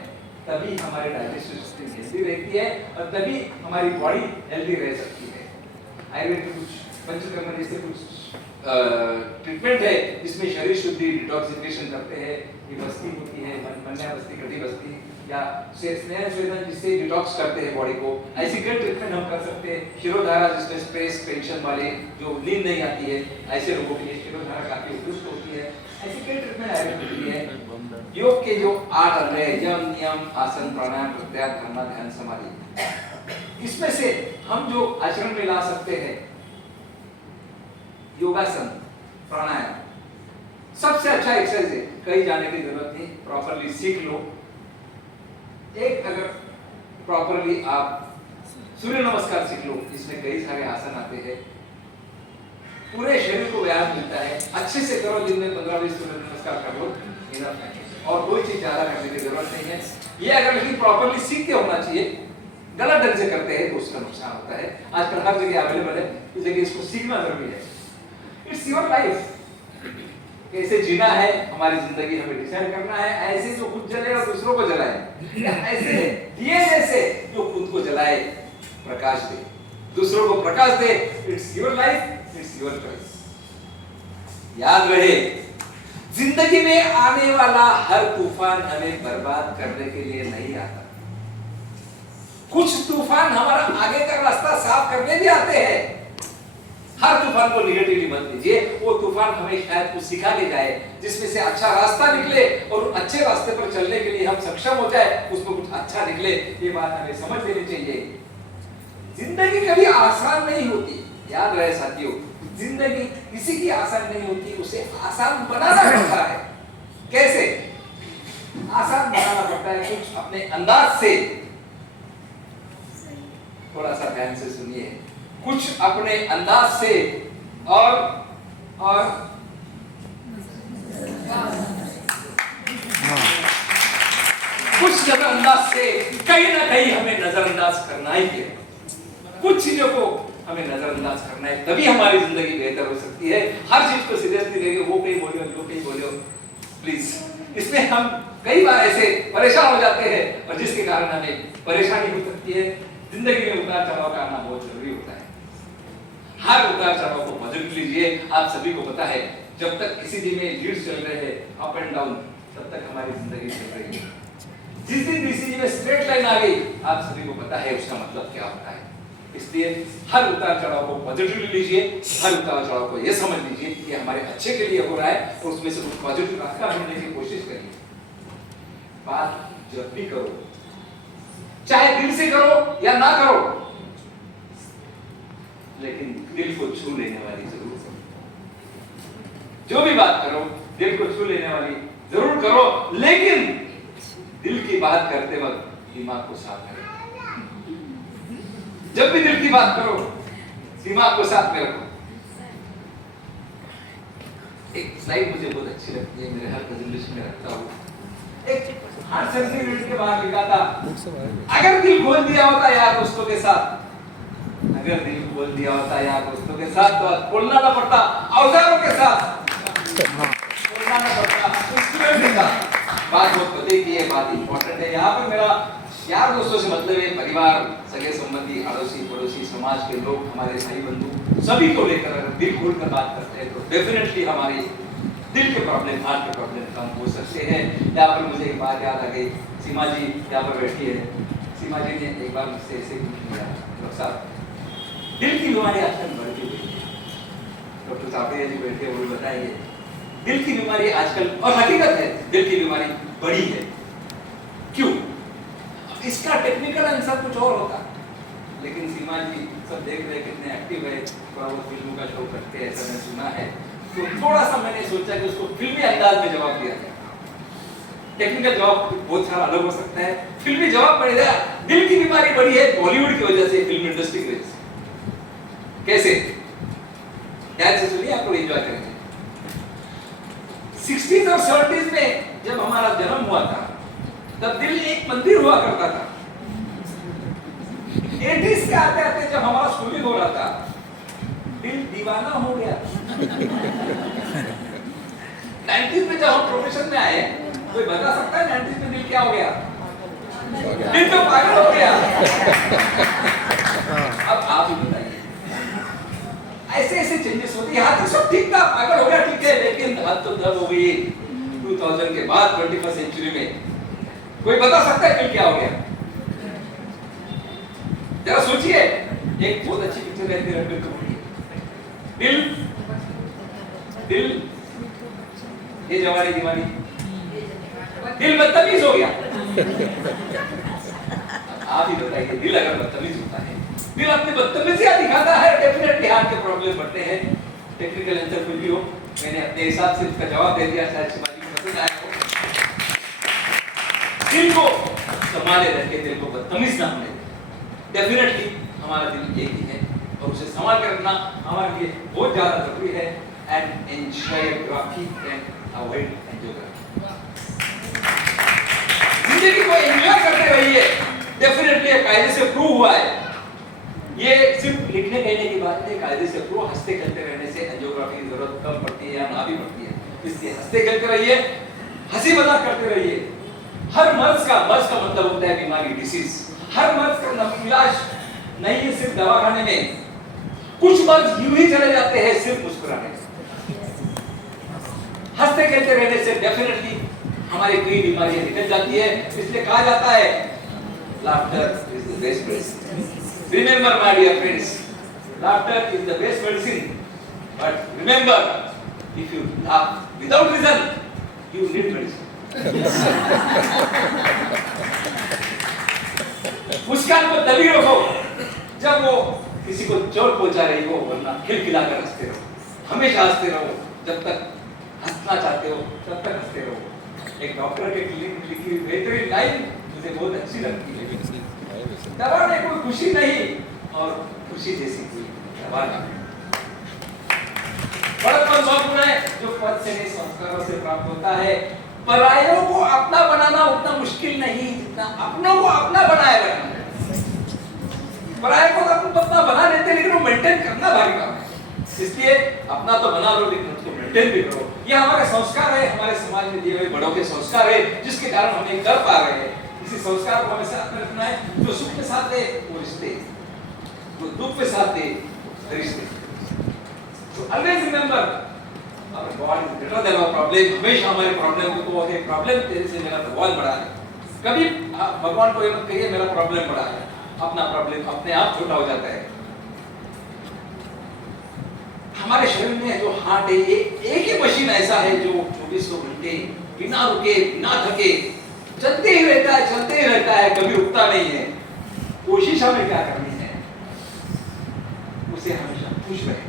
तभी हमारे डाइजेस्टिव सिस्टम हेल्दी रहती है और तभी हमारी बॉडी हेल्दी रह सकती है। आयुर्वेद में कुछ पंचकर्म जैसे कुछ ट्रीटमेंट है जिसमें शरीर शुद्धि, डिटॉक्सिफिकेशन करते हैं। ये बस्ती होती है, मन्या बस्ती, कटी बस्ती, या स्नेह स्वेदन जिससे डिटॉक्स करते हैं बॉडी को, ऐसी great ट्रीटमेंट हम कर सकते हैं। शिरोधारा जिसमें स्ट्रेस टेंशन वाले जो नींद नहीं आती है ऐसे लोगों के लिए शिरोधारा काफी उपयुक्त होती है। ऐसी great ट्रीटमेंट आयुर्वेद की है। योग के जो 8 अंग है, यम नियम आसन प्राणायाम प्रत्याहार धारणा ध्यान समाधि, इसमें से हम जो आचरण में ला सकते हैं योगासन प्राणायाम सबसे अच्छा एक्सरसाइज है, कहीं जाने की जरूरत नहीं, प्रॉपर्ली सीख लो। एक अगर प्रॉपर्ली आप सूर्य नमस्कार सीख लो, इसमें कई सारे आसन आते हैं, पूरे शरीर को व्यायाम मिलता है। अच्छे से करो, दिन में 15-20 सूर्य नमस्कार कर लो, इनफ है, और कोई चीज ज्यादा करने की जरूरत नहीं है। ये अगर लेकिन प्रॉपर्ली सीख के होना चाहिए, गलत ढंग से करते हैं तो उसका नुकसान होता है। आजकल हर जगह अवेलेबल है, इसलिए इसको सीखना जरूरी है। इट्स योर लाइफ, कैसे जीना है, हमारी जिंदगी हमें डिसाइड करना है। ऐसे जो खुद जले और दूसरों को जलाए, ऐसे दिए जैसे जो खुद को जलाए प्रकाश दे, दूसरों को प्रकाश दे। It's your life, it's your choice. याद रहे, जिंदगी में आने वाला हर तूफान हमें बर्बाद करने के लिए नहीं आता। कुछ तूफान हमारा आगे का रास्ता साफ करने भी आते हैं। हर तूफान को निगेटिवली मत लीजिए, वो तूफान हमें शायद कुछ सिखा के जाए, जिसमें से अच्छा रास्ता निकले और अच्छे रास्ते पर चलने के लिए हम सक्षम हो जाए, उसमें कुछ अच्छा निकले। ये बात हमें समझ लेनी चाहिए। जिंदगी कभी आसान नहीं होती, याद रहे साथियों, जिंदगी किसी की आसान नहीं होती, उसे आसान बनाना पड़ता है। कैसे आसान बनाना पड़ता है? कुछ अपने अंदाज से, थोड़ा सा ध्यान से सुनिए, कुछ अपने अंदाज से और कुछ नजरअंदाज से, कहीं ना कहीं हमें नजरअंदाज करना ही है। कुछ चीजों को हमें नजरअंदाज करना है, तभी हमारी जिंदगी बेहतर हो सकती है। हर चीज को सीरियसली लेंगे, वो कहीं बोलियो, जो कहीं बोलियो, प्लीज। इसमें हम कई बार ऐसे परेशान हो जाते हैं, और जिसके कारण हमें परेशानी हो सकती है। जिंदगी में उतार चढ़ाव का आना बहुत जरूरी होता है। हर उतार चढ़ाव को पॉजिटिव लीजिए। आप सभी को पता है, जब तक किसी दिन में लीड्स चल रहे हैं अप एंड डाउन, तब तक हमारी जिंदगी चल रही है। जिस दिन किसी में स्ट्रेट लाइन आ गई, आप सभी को पता है उसका मतलब क्या होता है। इसलिए हर उतार चढ़ाव को पॉजिटिवली लीजिए, हर उतार चढ़ाव को यह समझ लीजिए कि हमारे अच्छे के लिए हो रहा है, और उसमें से कुछ पॉजिटिव रास्ता ढूंढने की कोशिश करिए। बात जब भी करो, चाहे दिल से करो या ना करो, लेकिन दिल को छू लेने वाली जरूर करो। जो भी बात करो, दिल को छू लेने वाली जरूर करो, लेकिन दिल की बात करते वक्त दिमाग को साथ में रखो। जब भी दिल की बात करो, दिमाग को साथ में रखो। एक स्लाइड मुझे बहुत अच्छी लगती है, मेरे हर प्रेजेंटेशन में रखता हूँ। एक हार्ट सर्जरी यूनिट के बाहर लिखा था, अगर दिल खोल दिया होता यार दोस्तों के साथ, अगर दिल खोल दिया होता यार दोस्तों के साथ, तो खोलना ना पड़ता औजारों के साथ, खोलना ना पड़ता इंस्ट्रूमेंट के साथ। बात बहुत पते की है, बात इंपॉर्टेंट है। यहाँ पर मेरा यार दोस्तों से मतलब है परिवार, सगे संबंधी, अड़ोसी पड़ोसी, समाज के लोग, हमारे भाई बंधु, सभी को लेकर अगर दिल खोलकर बात करते हैं, तो डेफिनेटली हमारी दिल के प्रॉब्लम, हार्ट के प्रॉब्लम कम हो सकते हैं। यहाँ पर मुझे एक बात याद आ गई, सीमा जी यहाँ पर बैठी है। सीमा जी ने एक बार मुझसे ऐसे पूछ लिया, डॉक्टर साहब दिल की बीमारी आजकल बढ़ती हुई है। डॉक्टर चापड़िया जी बैठे, वो बताएंगे दिल की बीमारी आजकल, और हकीकत है दिल की बीमारी बढ़ी है। क्यों? इसका टेक्निकल आंसर कुछ और होता, लेकिन सीमा जी सब देख रहे कितने एक्टिव है, थोड़ा बहुत फिल्मों का शो करते हैं, ऐसा मैंने सुना है, तो थोड़ा सा मैंने सोचा कि उसको फिल्मी अंदाज में जवाब दिया जाए। टेक्निकल जवाब बहुत सारा अलग हो सकता है, फिल्मी जवाब बढ़ेगा। दिल की बीमारी बढ़ी है बॉलीवुड की वजह से, फिल्म इंडस्ट्री की वजह से। कैसे? ध्यान से सुनिए, आपको एंजॉय करेंगे। 60s और 70s में जब हमारा जन्म हुआ था, तब दिल एक मंदिर हुआ करता था। 80s के आते आते जब हमारा स्कूलिंग हो रहा था, दिल दीवाना हो गया। 90s में जब हम प्रोफेशन में आए, कोई बता सकता है 90s में दिल क्या हो गया? दिल तो पागल हो गया। अब आप ही बताइए, ऐसे ऐसे चेंजेस होते हैं। यहाँ तक सब ठीक था, पागल हो गया ठीक है, लेकिन अब तो दर्द हो गई 2000 के बाद 21st सेंचुरी में कोई बता सकता है दिल क्या हो गया? जरा सोचिए, एक बहुत अच्छी पिक्चर है रणबीर कपूर की, दिल दिल ये जवानी दीवानी, दिल बदतमीज हो गया। आप ही बताइए, दिल अगर बदतमीज होता है, दिल अपनी बदतमीजियां दिखाता है, डेफिनेटली हार्ट के प्रॉब्लम बढ़ते हैं। टेक्निकल आंसर कुछ भी हो, मैंने अपने हिसाब से उसका जवाब दे दिया, शायद शिवाजी को पसंद आया हो। दिल को संभाले रखे, दिल को बदतमीज ना होने दे। डेफिनेटली हमारा दिल एक ही है और उसे संभाल कर रखना हमारे लिए बहुत ज्यादा जरूरी है। एंड एंजाइग्राफी एंड अवॉइड एंजियोग्राफी। जिंदगी को एंजॉय करते रहिए, डेफिनेटली कायदे से प्रूव हुआ है। ये सिर्फ लिखने कहने की बात नहीं, कायदे से प्रूव। हंसते खेलते रहने से एंजियोग्राफी की जरूरत कम पड़ती है या ना भी पड़ती है। इसलिए हंसते खेलते रहिए, हंसी मजाक करते रहिए। हर मर्ज का मतलब होता है बीमारी, डिसीज। हर मर्ज का इलाज नहीं है सिर्फ दवाखाने में। कुछ मर्ज यूं ही चले जाते हैं सिर्फ मुस्कुराने से। हंसते खेलते रहने से डेफिनेटली हमारी कई बीमारियां निकल जाती है। इसलिए कहा जाता है laughter is the best medicine. Remember my dear friends, laughter is the best medicine. But remember, if you laugh without reason, you need medicine. मुस्कान को तभी रखो जब वो किसी को चोट पहुंचा रही हो, वरना खिलखिलाकर हंसते रहो। हमेशा हंसते रहो, जब तक हंसना चाहते हो तब तक हंसते रहो। एक डॉक्टर के क्लिनिक में लिखी बेहतरीन लाइन मुझे बहुत अच्छी लगती है, दवा में कोई खुशी नहीं और खुशी जैसी कोई दवा नहीं। बड़प्पन वह गुण है जो पद से नहीं संस्कारों से प्राप्त होता है। परायों को अपना बनाना उतना मुश्किल नहीं जितना अपनों को अपना बनाए रखना। परायों को तो अपन अपना बना लेते हैं, लेकिन वो मेंटेन करना भारी काम है। इसलिए अपना तो बना लो, लेकिन उसको मेंटेन भी करो। ये हमारे संस्कार है, हमारे समाज में दिए हुए बड़ों के संस्कार है, जिसके कारण हम ये कर पा रहे हैं। इसी संस्कार को हमें साथ में रखना है। जो सुख के साथ दे वो रिश्ते, जो दुख के साथ दे रिश्ते। So always remember, our God is greater than our problem। हमेशा हमारे प्रॉब्लम को तो एक प्रॉब्लम तेरे से मेरा बहुत बड़ा है। कभी भगवान को ये मत कहिए मेरा प्रॉब्लम बड़ा है। अपना प्रॉब्लम अपने आप छोटा हो जाता है। हमारे शरीर में जो हार्ट है, एक ही मशीन ऐसा है जो 24 घंटे बिना रुके बिना थके चलते ही रहता है, चलते ही रहता है, कभी रुकता नहीं है। कोशिश हमें क्या करनी है, उसे हमेशा खुश रहे,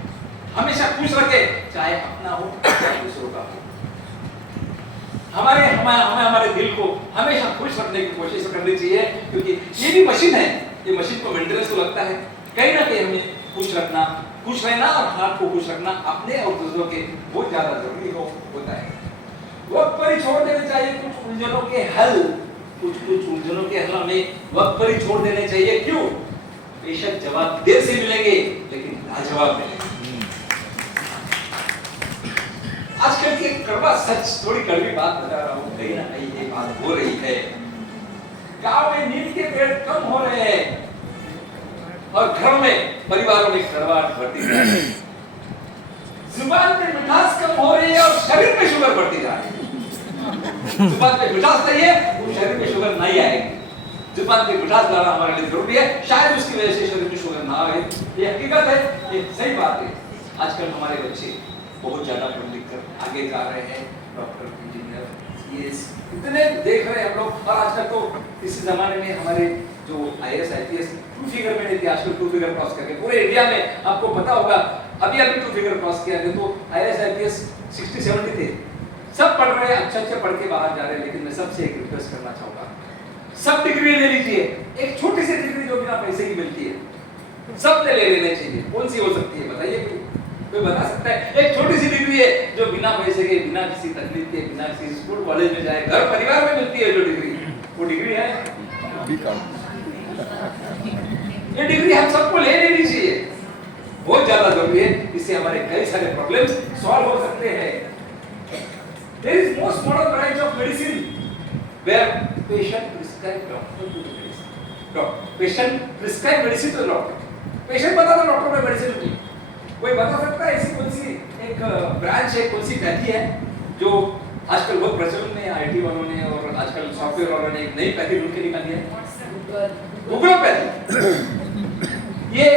हमेशा खुश रखे, चाहे अपना हो चाहे दूसरों का हो। हमारे दिल को हमेशा खुश रखने की कोशिश करनी चाहिए, क्योंकि ये भी मशीन है। ये मशीन को मेंटेनेंस तो लगता है, कहीं ना कहीं हमें खुश रखना, खुश रहना और हाथ को खुश रखना अपने और दूसरों के बहुत ज्यादा जरूरी होता है। वक्त पर ही छोड़ देने चाहिए कुछ उलझनों के हल, कुछ उलझनों के हल हमें वक्त पर ही छोड़ देने चाहिए। क्यों? बेशक जवाब देर से मिलेंगे, लेकिन लाजवाब मिलेंगे। आजकल की कड़वा सच, थोड़ी कड़वी बात बता रहा हूँ, कहीं ना कहीं ये बात हो रही है। गांव में नीम के पेड़ कम हो रहे हैं और घरों में, परिवारों में कड़वाहट बढ़ती जा रही है। जुबान पे मिठास कम हो रही है और शरीर में शुगर बढ़ती जा रही है। जुबान पे मिठास नहीं है, वो शरीर में शुगर नहीं आएगी। जुबान पे मिठास लाना हमारे लिए जरूरी है, शायद उसकी वजह से शरीर में शुगर ना आए। ये हकीकत है, ये सही बात है। आजकल हमारे बच्चे बहुत ज्यादा पढ़ लिख कर आगे जा रहे हैं, डॉक्टर, इंजीनियर, सीएस इतने देख रहे हैं हम लोग। और आजकल तो इस जमाने में हमारे जो आईएएस आईपीएस 2 फिगर में नहीं थे, आजकल 2 फिगर क्रॉस करके पूरे इंडिया में आपको पता होगा अभी 2 फिगर क्रॉस किया। तो आईएएस आईपीएस 60-70 थे। सब पढ़ रहे हैं, अच्छे पढ़ के बाहर जा रहे हैं। लेकिन मैं सबसे एक रिक्वेस्ट करना चाहूंगा, सब डिग्री ले लीजिए। एक छोटी सी डिग्री जो बिना पैसे की मिलती है, सब ले लेने चाहिए। कौन सी हो सकती है बताइए? कोई बता सकता है? एक छोटी सी डिग्री है जो बिना पैसे के, बिना किसी तकलीफ के, बिना किसी स्कूल कॉलेज में जाए, घर परिवार में मिलती है जो डिग्री, वो डिग्री है बीकॉम। ये डिग्री हम सबको ले लेनी चाहिए, बहुत ज्यादा जरूरी है। इससे हमारे कई सारे प्रॉब्लम्स सॉल्व हो सकते हैं। There is most modern branch of medicine where patient prescribe doctor to the medicine. Patient prescribe medicine to the doctor. Patient बताता डॉक्टर में मेडिसिन की। कोई बता सकता है ऐसी कौन सी एक ब्रांच है, कौन सी व्याधि है जो आजकल बहुत प्रचलन में आईटी वालों ने और आजकल सॉफ्टवेयर वालों ने एक नई पैकेज उनके निकाली है, गूगलोपैथी। ये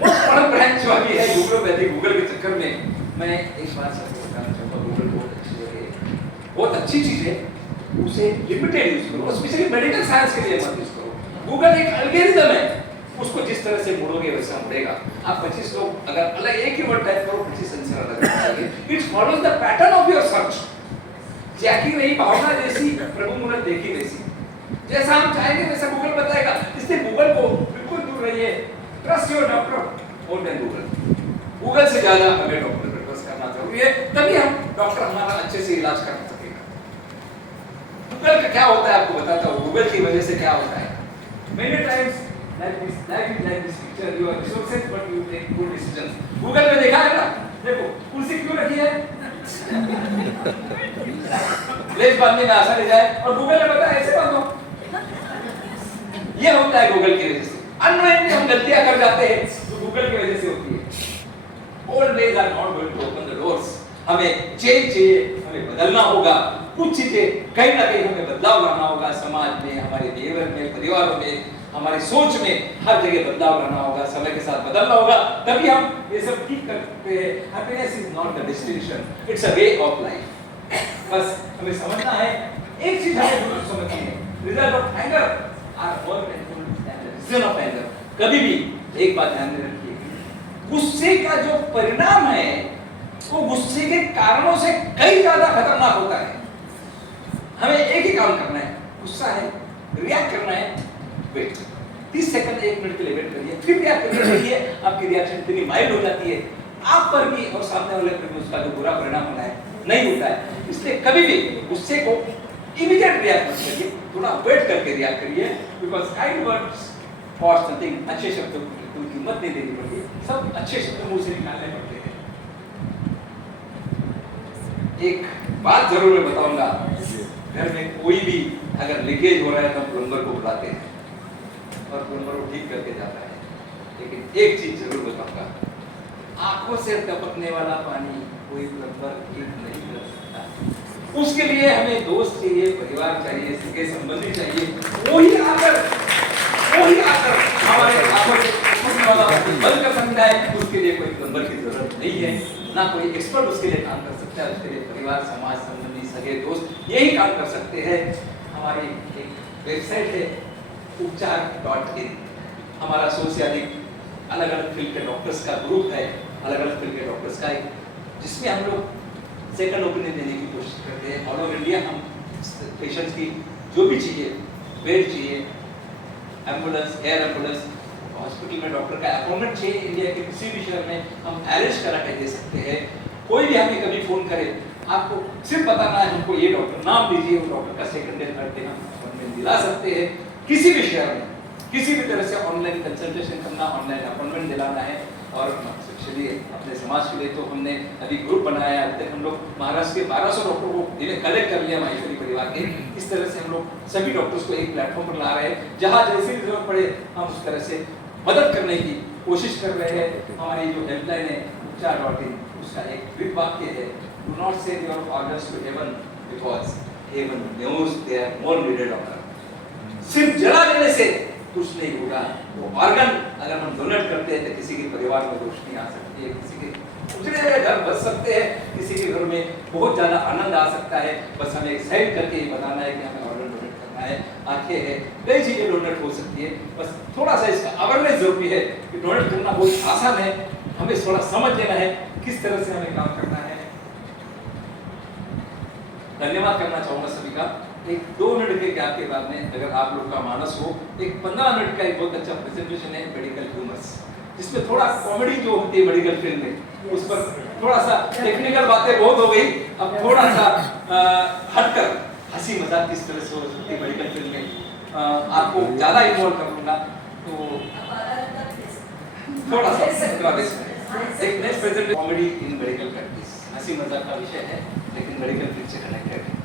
बहुत बड़ा ब्रांच वाली है गूगलोपैथी। गूगल के चक्कर में मैं एक बात सबको बताना चाहूँगा, गूगल बहुत अच्छी जगह है, बहुत अच्छी चीज है, उसे लिमिटेड यूज करो, स्पेशली मेडिकल साइंस के लिए मत यूज करो। गूगल एक एल्गोरिथम है, उसको जिस तरह से मुड़ोगे वैसा मुड़ेगा। आप 25 लोग अगर अलग एक ही वर्ड टाइप करो, 25 आंसर अलग आएंगे। It follows the pattern of your search. Jackie नहीं भावना जैसी, प्रभु मुहूर्त देखी वैसी, जैसा हम चाहेंगे वैसा गूगल बताएगा। इसलिए गूगल को बिल्कुल दूर रहिए। Trust your doctor more than Google. Google से ज्यादा हमें डॉक्टर पर ट्रस्ट करना जरूरी है, तभी हम डॉक्टर हमारा अच्छे से इलाज कर सकेगा। गूगल का क्या होता है आपको बताता हूँ, गूगल की वजह से क्या होता है। Many times like this picture, you are resources but you take good decisions. Google में देखा है ना, देखो कुर्सी क्यों रखी है, लेस बांधने में आसानी जाए, और गूगल ने बताया ऐसे बांधो। ये होता है गूगल की वजह से। अननोइंगली हम गलतियां कर जाते हैं तो गूगल की वजह से होती है। Old ways are not going to open the doors. हमें चेंज चाहिए, हमें बदलना होगा। कुछ चीजें कहीं ना कहीं हमें बदलाव लाना होगा, समाज में, हमारे बिहेवियर में, परिवारों में, हमारी सोच में, हर जगह बदलाव लाना होगा, समय के साथ बदलना होगा, तभी हम ये सब ठीक कर सकते हैं। Happiness is not the destination, it's a way of life. बस हमें समझना है, एक चीज हमें जरूर समझनी है, result of anger are more painful than the reason of anger. कभी भी एक बात ध्यान में रखिए, गुस्से का जो परिणाम है वो गुस्से के कारणों से कई ज्यादा खतरनाक होता है। हमें एक ही काम करना है, गुस्सा है, रिएक्ट करना है, वेट 30 सेकंड 1 मिनट के लिए वेट करिए, फिर रिएक्ट करते रहिए। आपकी रिएक्शन इतनी माइल्ड हो जाती है, आप पर भी और सामने वाले पर भी उसका जो बुरा परिणाम होना है नहीं होता है। इसलिए कभी भी गुस्से को इमीडिएट रिएक्ट मत करिए, थोड़ा वेट करके रिएक्ट करिए। Because kind words for something, अच्छे शब्दों को कीमत नहीं देनी पड़ती, सब अच्छे शब्द मुंह से निकालने पड़ते हैं। एक बात जरूर मैं बताऊंगा, घर में कोई भी अगर लीकेज हो रहा है तो हम प्लम्बर को बुलाते हैं और प्लम्बर को ठीक करके जाता है। लेकिन एक चीज जरूर बताऊंगा, आंखों से टपकने वाला पानी कोई प्लम्बर ठीक नहीं कर सकता। उसके लिए हमें दोस्त चाहिए, परिवार चाहिए, सगे संबंधी चाहिए, वही आकर हमारे आंखों से टपकने वाला पानी बंद कर सकता है। उसके लिए कोई प्लम्बर की जरूरत नहीं है, ना कोई एक्सपर्ट उसके लिए काम कर सकता है। उसके लिए परिवार, समाज, संबंधी, सगे दोस्त यही काम कर सकते हैं। हमारी एक वेबसाइट है उपचार.in, हमारा 100 से अधिक अलग अलग फील्ड के डॉक्टर्स का ग्रुप है, अलग अलग फील्ड के डॉक्टर्स का, जिसमें हम लोग सेकंड ओपिनियन देने की कोशिश करते हैं। ऑल ओवर इंडिया हम पेशेंट्स की जो भी चाहिए, बेड चाहिए, एम्बुलेंस, एयर एम्बुलेंस, हॉस्पिटल में डॉक्टर का अपॉइंटमेंट चाहिए, इंडिया के किसी भी शहर में हम अरेंज करा के दे सकते हैं। कोई भी हमें कभी फोन करे, आपको सिर्फ बताना है हमको ये डॉक्टर नाम दीजिए, वो डॉक्टर का सेकंड डे थर्ड डे हम अपॉइंटमेंट दिला सकते हैं। किसी भी शहर में किसी भी तरह से ऑनलाइन कंसल्टेशन करना, ऑनलाइन अपॉइंटमेंट दिलाना है। और चलिए अपने समाज के लिए तो हमने अभी ग्रुप बनाया है। अभी तक हम लोग महाराष्ट्र के 1200 डॉक्टरों को जिन्हें कलेक्ट कर लिया माहेश्वरी परिवार के। इस तरह से हम लोग सभी डॉक्टर्स को एक प्लेटफॉर्म पर ला रहे हैं, जहाँ जैसी भी जरूरत पड़े हम उस तरह से मदद करने की कोशिश कर रहे हैं। हमारी जो हेल्पलाइन है उपचार.in, उसका एक ब्रीफ वाक्य है, do not send your organs to heaven because heaven knows they are more needed on earth. सिर्फ जला देने से कुछ नहीं होगा। वो ऑर्गन अगर हम डोनेट करते हैं तो किसी के परिवार में रोशनी आ सकती है, किसी के उजड़े हुए घर बच सकते हैं, किसी के घर में बहुत ज्यादा आनंद आ सकता है। बस हमें एक साइड करके ये बताना है कि हमें ऑर्गन डोनेट करना है। आंखें है, कई चीजें डोनेट हो सकती है, बस थोड़ा सा इसका अवेयरनेस जरूरी है कि डोनेट करना बहुत आसान है। हमें थोड़ा समझ लेना है किस तरह से हमें काम करना है। धन्यवाद करना चाहूंगा सभी का। एक 2 मिनट के गैप के बाद में अगर आप लोग का मानस हो, एक 15 मिनट का एक बहुत अच्छा प्रेजेंटेशन है मेडिकल ह्यूमर्स, जिसमें थोड़ा कॉमेडी जो होती है मेडिकल फील्ड में, उस पर थोड़ा सा टेक्निकल बातें बहुत हो गई, अब थोड़ा सा हटकर हंसी मजाक किस तरह से हो सकती है मेडिकल फील्ड में, आपको ज्यादा इन्वॉल्व करूंगा। तो थोड़ा सा एक next presentation comedy in medical practice, हंसी मजाक का विषय है लेकिन मेडिकल फील्ड से कनेक्टेड है।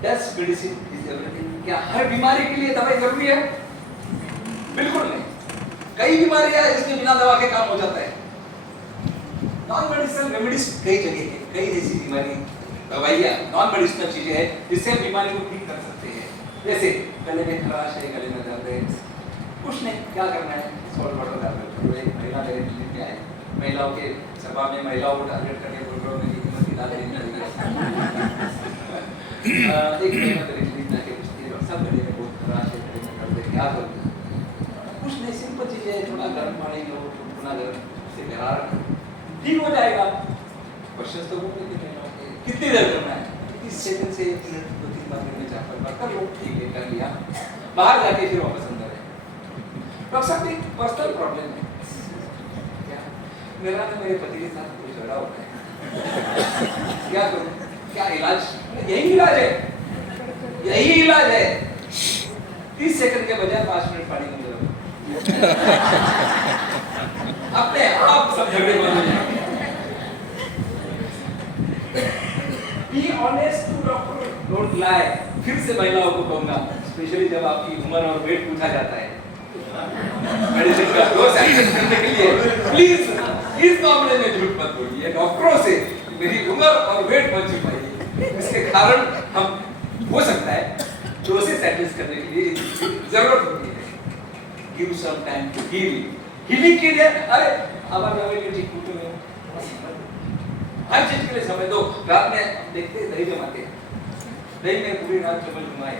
Does medicine is everything? क्या हर बीमारी के लिए दवाई जरूरी है? बिल्कुल नहीं। कई बीमारियां हैं जिसमें बिना दवा के काम हो जाता है। नॉन मेडिसिनल रेमेडीज कई जगह है, कई ऐसी बीमारी दवाइयाँ नॉन मेडिसिनल चीजें हैं जिससे हम बीमारी को ठीक कर सकते हैं। जैसे गले में खराश है, गले में दर्द है, कुछ नहीं, क्या करना है, सॉल्ट वाटर टैबलेट। एक महिला मेरे क्लिनिक में आई, महिलाओं के सभा में महिलाओं को टारगेट करके प्रोग्राम में कीमत की दाद देनी लगी। एक महिला मेरे क्लिनिक में आके पूछती है, सब गले में बहुत खराश है, गले में दर्द है, क्या करूँ? कुछ नहीं, सिंपल चीजें है, थोड़ा गर्म पानी लो, थोड़ा गर्म से गहरा रखो, ठीक हो जाएगा। क्वेश्चन तो वो कितनी देर करना है, 30 सेकंड से 1 मिनट, 2-3 बार में 4-5 बार कर लो, ठीक है, कर लिया, बाहर जाके फिर वापस अंदर है। डॉक्टर साहब एक पर्सनल प्रॉब्लम है क्या? मेरा ना मेरे पति के साथ कोई झगड़ा होता है, क्या करूं, क्या इलाज? यही इलाज है, यही इलाज है। 30 सेकंड के बजाय 5 मिनट पानी में रहो, अपने आप सब झगड़े बंद हो जाएंगे। Be honest to doctor, don't lie। फिर से महिलाओं को कहूँगा, स्पेशली जब आपकी उम्र और वेट पूछा जाता है, मेडिसिन का डोज एक्सेस करने के लिए प्लीज इस मामले में झूठ मत बोलिए डॉक्टरों से, मेरी उम्र और वेट मत छुपाइए। इसके कारण हम हो सकता है डोसेस एडजस्ट करने के लिए जरूरत होती है। Give some time to heal. Healing के लिए अरे अब के ठीक होते हैं, हर चीज के लिए समय दो। रात में देखते हैं दही जमाते हैं, दही में पूरी रात चम्मच घुमाए,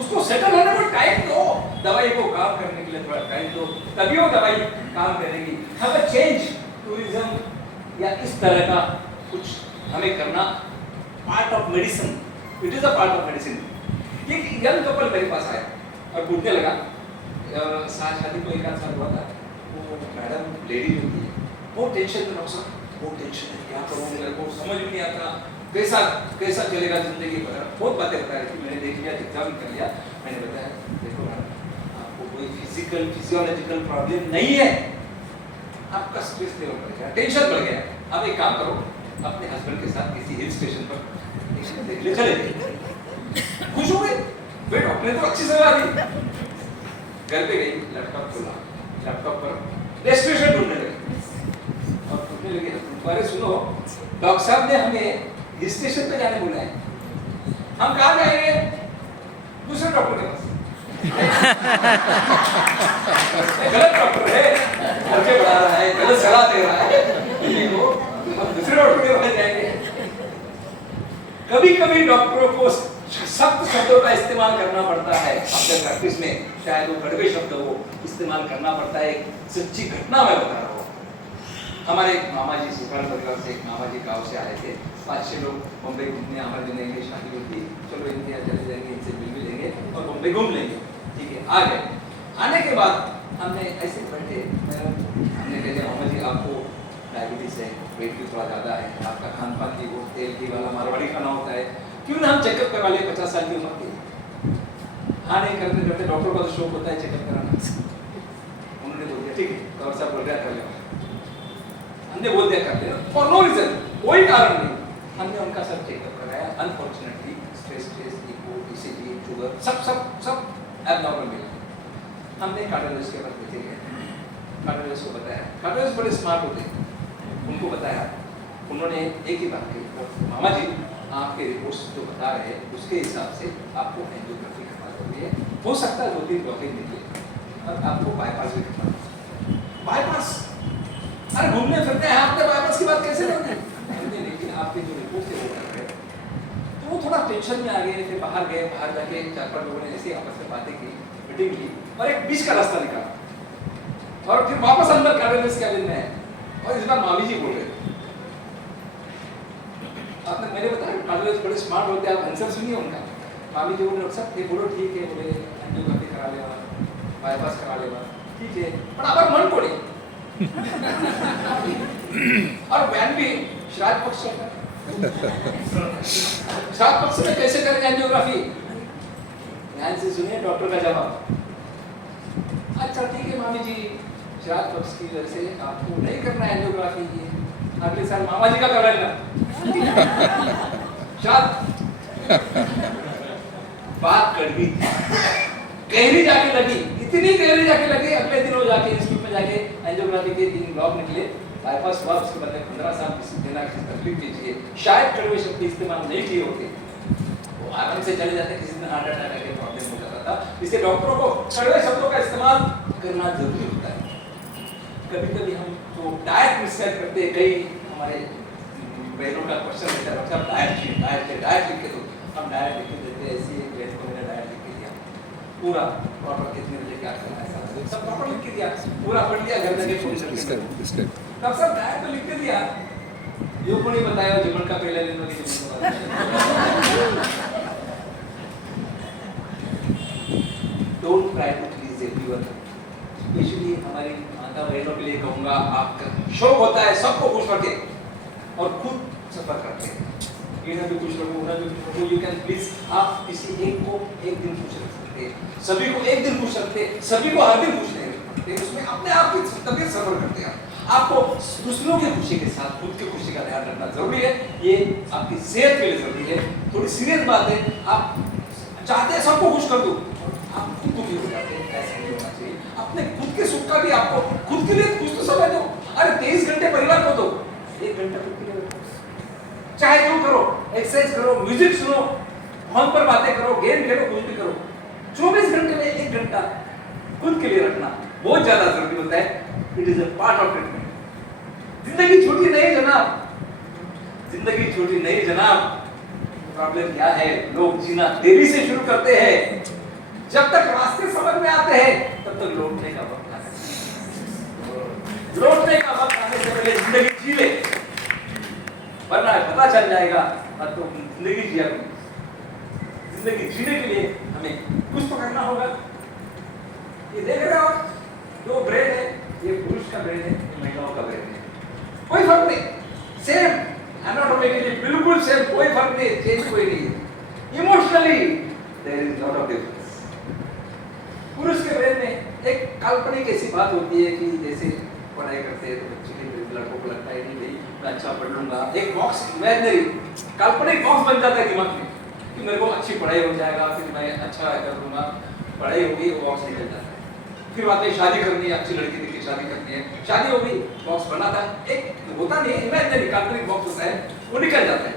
उसको सेटल होने को टाइम दो, दवाई को काम करने के लिए थोड़ा टाइम दो, तभी वो दवाई काम करेगी। हमें चेंज टूरिज्म या इस तरह का कुछ हमें करना part of medicine, it is a part of medicine. एक यंग कपल मेरे पास आया और पूछने लगा, शादी को 1 आध साल हुआ था, वो मैडम लेडी होती है, बहुत टेंशन में, डॉक्टर बहुत टेंशन है, क्या करूँ, मेरे को समझ में नहीं आता, कैसा कैसा चलेगा जिंदगी। बहुत बातें बता रही थी, मैंने देख लिया, एग्जाम कर लिया। मैंने बताया, देखो मैडम आपको कोई फिजिकल फिजियोलॉजिकल प्रॉब्लम नहीं है, आपका स्ट्रेस लेवल बढ़ गया, टेंशन बढ़ गया। अब एक काम करो, अपने हस्बैंड के साथ किसी हिल स्टेशन पर देख ले, चले खुश हो गए। वे डॉक्टर ने तो अच्छी सलाह दी। घर पे गई, लैपटॉप खोला, लैपटॉप पर रेस्पिरेशन ढूंढने लगे और पूछने लगे, तुम्हारे सुनो डॉक्टर साहब ने हमें हिल स्टेशन पे जाने बोला है, हम कहाँ जाएंगे? दूसरे डॉक्टर के पास। गलत डॉक्टर है, खर्चे बढ़ा रहा है, गलत सलाह दे रहा है, तो हम दूसरे डॉक्टर के पास जाएंगे। कभी कभी डॉक्टरों को सख्त शब्दों का इस्तेमाल करना पड़ता है अपने प्रैक्टिस में, शायद वो कड़वे शब्द हो, इस्तेमाल करना पड़ता है। एक सच्ची घटना मैं बता रहा हूँ। हमारे एक मामा जी सुखान परिवार से, एक मामा जी गाँव से आए थे, 5-6 लोग बम्बई घूमने, हमारे दिन में शादी होती, चलो इंडिया चले जाएंगे, इनसे मिल भी लेंगे और बम्बई घूम लेंगे, ठीक है। आ गए, आने के बाद हमने ऐसे बैठे, हमने कह दिया मामा जी आपको डायबिटीज है, वेट भी थोड़ा ज़्यादा है, आपका खान पान की वो तेल की वाला मारवाड़ी खाना होता है, क्यों ना हम चेकअप करवा ले, 50 साल की उम्र की। हाँ नहीं करते करते डॉक्टर का तो शौक होता है चेकअप कराना। उन्होंने बोल दिया ठीक है, डॉक्टर साहब बोल रहे कर ले, हमने बोल दिया कर ले, फॉर नो रीजन, कोई कारण नहीं। हमने उनका सब चेकअप कराया, unfortunately stress test, echo, ECG, sugar सब सब सब एबनॉर्मल मिला। हमने कार्डियोलॉजिस्ट के पास लेके गए, कार्डियोलॉजिस्ट को बताया, कार्डियोलॉजिस्ट बड़े स्मार्ट होते हैं, उनको बताया, उन्होंने एक ही बात कही, मामा जी आपके रिपोर्ट्स जो बता रहे हैं उसके हिसाब से आपको एंजियोग्राफी करना जरूरी है, हो सकता है 2-3 ब्लॉकेज निकले और आपको बाईपास भी करना। बाईपास, अरे घूमने फिरते हैं, आपने बाईपास की बात कैसे करते हैं? लेकिन आपके जो रिपोर्ट थे वो कर रहे, तो वो थोड़ा टेंशन में आ गए, फिर बाहर गए, बाहर जाके 4-5 लोगों ने ऐसे आपस में बातें की, मीटिंग की और एक बीच का रास्ता निकाला और फिर वापस अंदर कार्डियोलॉजिस्ट कैबिन में है और इस बार मामी जी बोल रहे थे। आपने मैंने बताया कार्डियोलॉजिस्ट बड़े स्मार्ट होते हैं, आप आंसर सुनिए उनका। मामी जी बोले सब ये बोलो ठीक है, बोले एंजियोग्राफी करा लेगा, बाईपास करा लेगा, ठीक है, पर आवर मन पड़े और बहन भी श्राद्ध पक्ष श्राद्ध पक्ष में कैसे करेंगे एंजियोग्राफी? ध्यान से सुनिए डॉक्टर का जवाब। अच्छा ठीक है मामी जी, श्राद्ध पक्ष की वजह से आपको नहीं करना है एंजियोग्राफी, अगले साल मामा जी का कर लेना श्राद्ध। बात कड़वी गहरी जाके लगी, इतनी देर जाके लगे, अगले दिन वो जाके इंस्टीट्यूट में जाके एंजियोग्राफी के 3 ब्लॉक निकले, बाईपास हुआ, उसके बाद 15 साल किसी देना किसी तकलीफ कीजिए, शायद कड़वे शब्द का इस्तेमाल नहीं किए होते, वो आराम से चले जाते, किसी दिन हार्ट अटैक आके प्रॉब्लम हो जाता था। इसलिए डॉक्टरों को कड़वे शब्दों का इस्तेमाल करना जरूरी होता है। कभी-कभी हम तो डाइट प्रिस्क्राइब करते हैं, कई हमारे बहनों का क्वेश्चन रहता है, डॉक्टर डाइट लिख के दो, हम डाइट लिख के देते हैं, ऐसे बहन को मैंने डाइट लिख के दिया, पूरा प्रॉपर कितने बजे क्या करना है सब प्रॉपर लिख के दिया, पूरा पढ़ लिया, घर जाके फोन तब सब डायरेक्ट तो लिख के दिया, यो को नहीं बताया जीवन का पहले दिन में don't try to please everyone. Specially हमारी माता बहनों के लिए कहूंगा, आपका शौक होता है सबको खुश रखे और खुद सफर करते हैं, ये ना भी खुश रखो, ना भी खुश रखो, यू कैन प्लीज, आप किसी एक को एक दिन खुश रख सकते हैं, सभी को एक दिन खुश रखते हैं, सभी को हर दिन खुश नहीं रख सकते, उसमें अपने आप की तबीयत सफर करते हैं। आपको दूसरों की खुशी के साथ खुद की खुशी का ध्यान रखना जरूरी है, ये आपकी सेहत के लिए जरूरी है। थोड़ी सीरियस बात है, आप चाहते हैं सबको खुश कर दो, आप खुद दुखी हो जाते हैं, ऐसा नहीं होना चाहिए। अपने खुद के सुख का भी आपको खुद के लिए कुछ तो समय दो। अरे 23 घंटे परिवार को दो, 1 घंटा खुद के लिए, चाहे जो करो, एक्सरसाइज करो, म्यूजिक सुनो, फोन पर बातें करो, गेम खेलो, कुछ भी करो, 24 घंटे में 1 घंटा खुद के लिए रखना बहुत ज्यादा जरूरी होता है। It is a part of treatment. जिंदगी छोटी नहीं जनाब, जिंदगी छोटी नहीं जनाब। प्रॉब्लम क्या है, लोग जीना देरी से शुरू करते हैं, जब तक रास्ते समझ में आते हैं तब तक लौटने का वक्त आता है, लौटने का वक्त आने से पहले जिंदगी जी ले, वरना पता चल जाएगा और तो जिंदगी जिया करो। जिंदगी जीने के लिए हमें कुछ तो करना होगा। ये देख रहे हो, जो ब्रेन है ये पुरुष का ब्रेन है, ये महिलाओं का ब्रेन है, कोई फर्क नहीं, सेम एनाटॉमिकली बिल्कुल सेम, कोई फर्क नहीं, चेंज कोई नहीं है। Emotionally there is lot of difference. पुरुष के ब्रेन में एक काल्पनिक ऐसी बात होती है कि जैसे पढ़ाई करते हैं तो बच्चे के लड़कों को लगता है नहीं भाई मैं अच्छा पढ़ लूंगा, एक बॉक्स इमेजिनरी काल्पनिक बॉक्स बन जाता है दिमाग में कि मेरे को अच्छी पढ़ाई हो जाएगा, फिर मैं अच्छा कर लूंगा, पढ़ाई होगी, वो बॉक्स निकल जाता है। फिर बाद में शादी करनी है, अच्छी लड़की देखी शादी करनी है, शादी हो गई, बॉक्स बना था, एक होता नहीं इमेजिनरी काल्पनिक बॉक्स होता है, वो निकल जाता है।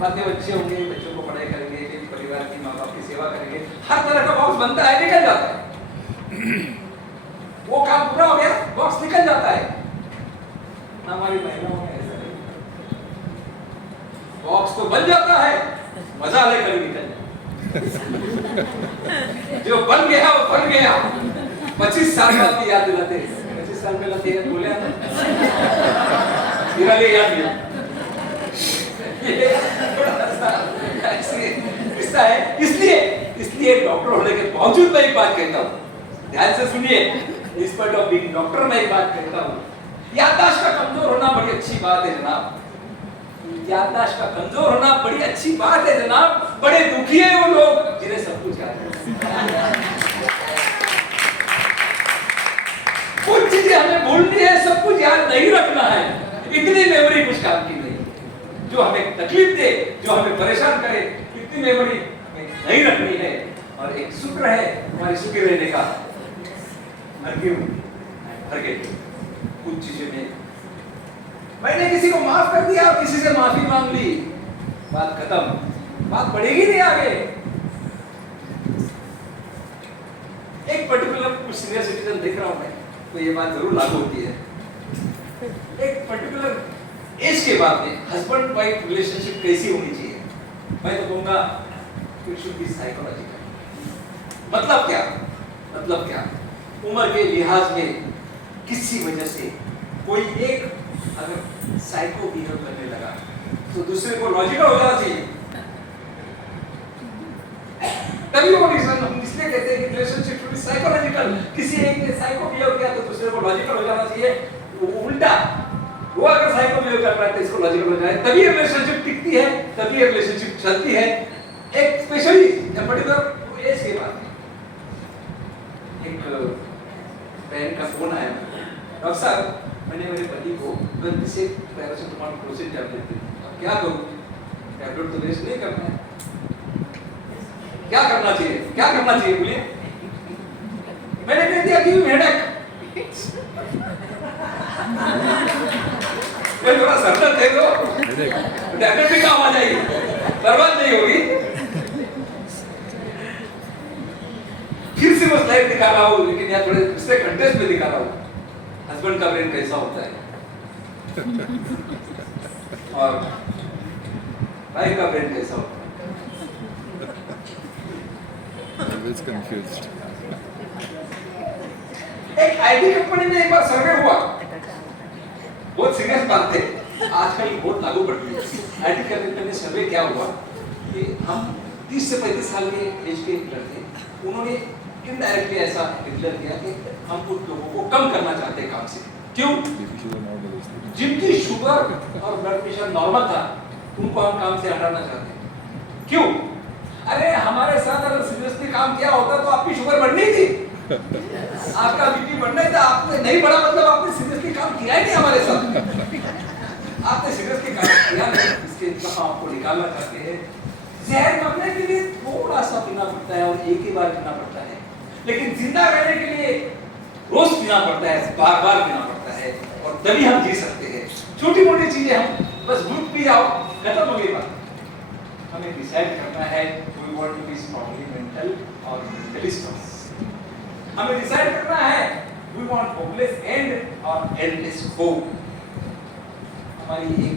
बाद में बच्चे होंगे, बच्चों को पढ़ाई करेंगे, फिर परिवार की माँ बाप की सेवा करेंगे, हर तरह का बॉक्स बनता है, निकल जाता है। वो काम पूरा हो गया, बॉक्स निकल जाता है। हमारी महिलाओं में ऐसा नहीं, बॉक्स तो बन जाता है, मजा लेकर निकल जाए। जो बन गया वो बन गया। 25 साल बाद की याद दिलाते, 25 साल पहले तेरे बोले ना, तेरा लिए याद दिया। ये ऐसा है, इसलिए डॉक्टर होने के बावजूद मैं एक बात कहता हूँ, ध्यान से सुनिए, इस पर ऑफ बीइंग डॉक्टर मैं एक बात कहता हूँ, याददाश्त का कमजोर होना बड़ी अच्छी बात है जनाब, याददाश्त का कमजोर होना बड़ी अच्छी बात है जनाब। बड़े दुखी है वो लोग जिन्हें सब कुछ याद है। कुछ चीजें हमें भूलनी है, सब कुछ याद नहीं रखना है, इतनी मेमोरी कुछ काम की नहीं। जो हमें तकलीफ दे, जो हमें परेशान करे, इतनी मेमोरी हमें नहीं रखनी है। और एक शुक्र है हमारी सुखी रहने का, हर के कुछ चीजें में मैंने किसी को माफ कर दिया और किसी से माफी मांग ली, बात खत्म, बात बढ़ेगी नहीं आगे। एक पर्टिकुलर कुछ सीनियर सिटीजन देख रहा हूं मैं, तो ये बात जरूर लागू होती है। एक पर्टिकुलर एज के बाद में हस्बैंड वाइफ रिलेशनशिप कैसी होनी चाहिए, मैं तो कहूंगा इट शुड बी साइकोलॉजिकल। मतलब क्या, उम्र के लिहाज में किसी वजह से कोई एक अगर साइको बिहेव करने लगा तो दूसरे को लॉजिकल हो जाना चाहिए। तभी वो रीजन हम इसलिए कहते हैं कि रिलेशनशिप शुड बी साइकोलॉजिकल। किसी एक ने साइको बिहेव किया तो दूसरे को लॉजिकल हो जाना चाहिए, वो उल्टा, वो अगर साइको बिहेव कर रहा है तो इसको लॉजिकल हो जाए, तभी रिलेशनशिप टिकती है, तभी रिलेशनशिप चलती है। एक स्पेशली पर्टिकुलर एज के बाद एक बहन का फोन आया, डॉक्टर साहब मैंने मेरे पति को गलती से पैरासिटामोल क्लोसिन टैबलेट दी, अब क्या करूं, टैबलेट तो वेस्ट नहीं करना है, क्या करना चाहिए बोलिए। मैंने कह दिया कि हेडेक, थोड़ा सरदर्द दे दो, टैबलेट भी काम आ जाएगी, बर्बाद नहीं होगी। फिर से वो स्लाइड दिखा रहा हूँ, लेकिन यहाँ थोड़े दूसरे कंटेक्स्ट में दिखा रहा हूँ। हस्बैंड का ब्रेन कैसा होता है और भाई का ब्रेन कैसा होता है। Always confused. एक आईटी कंपनी में एक बार सर्वे हुआ, बहुत सीरियस बात है, आजकल बहुत लागू पड़ती है। आईटी कंपनी में सर्वे क्या हुआ कि हम 30 से 35 साल के एज के लड़के, उन्होंने इनडायरेक्टली ऐसा डिक्लेयर किया कि हम कुछ लोगों को कम करना चाहते हैं काम से। क्यों? जिनकी शुगर और ब्लड प्रेशर नॉर्मल था, उनको हम काम से हटाना चाहते हैं। क्यों? अरे हमारे साथ अगर सीरियसली काम किया होता तो आपकी शुगर बढ़नी थी, आपका बीपी बढ़ना था, आपने नहीं बढ़ा मतलब आपने सीरियसली काम किया ही नहीं हमारे साथ। आपने सीरियसली काम किया नहीं, इसके हम आपको निकालना चाहते हैं। जहर मरने के लिए थोड़ा सा पीना पड़ता है और एक ही बार पीना पड़ता है, लेकिन जिंदा रहने के लिए रोज पीना पड़ता है, बार बार पीना पड़ता है, और तभी हम जी सकते हैं। छोटी मोटी चीजें हम बस दूध पी जाओ, खत्म हो गई बात। हमें डिसाइड करना है we want to be strongly mental और मेंटली स्ट्रांग। हमें डिसाइड करना है वी वांट होपलेस एंड और एंडलेस होप। हमारी एक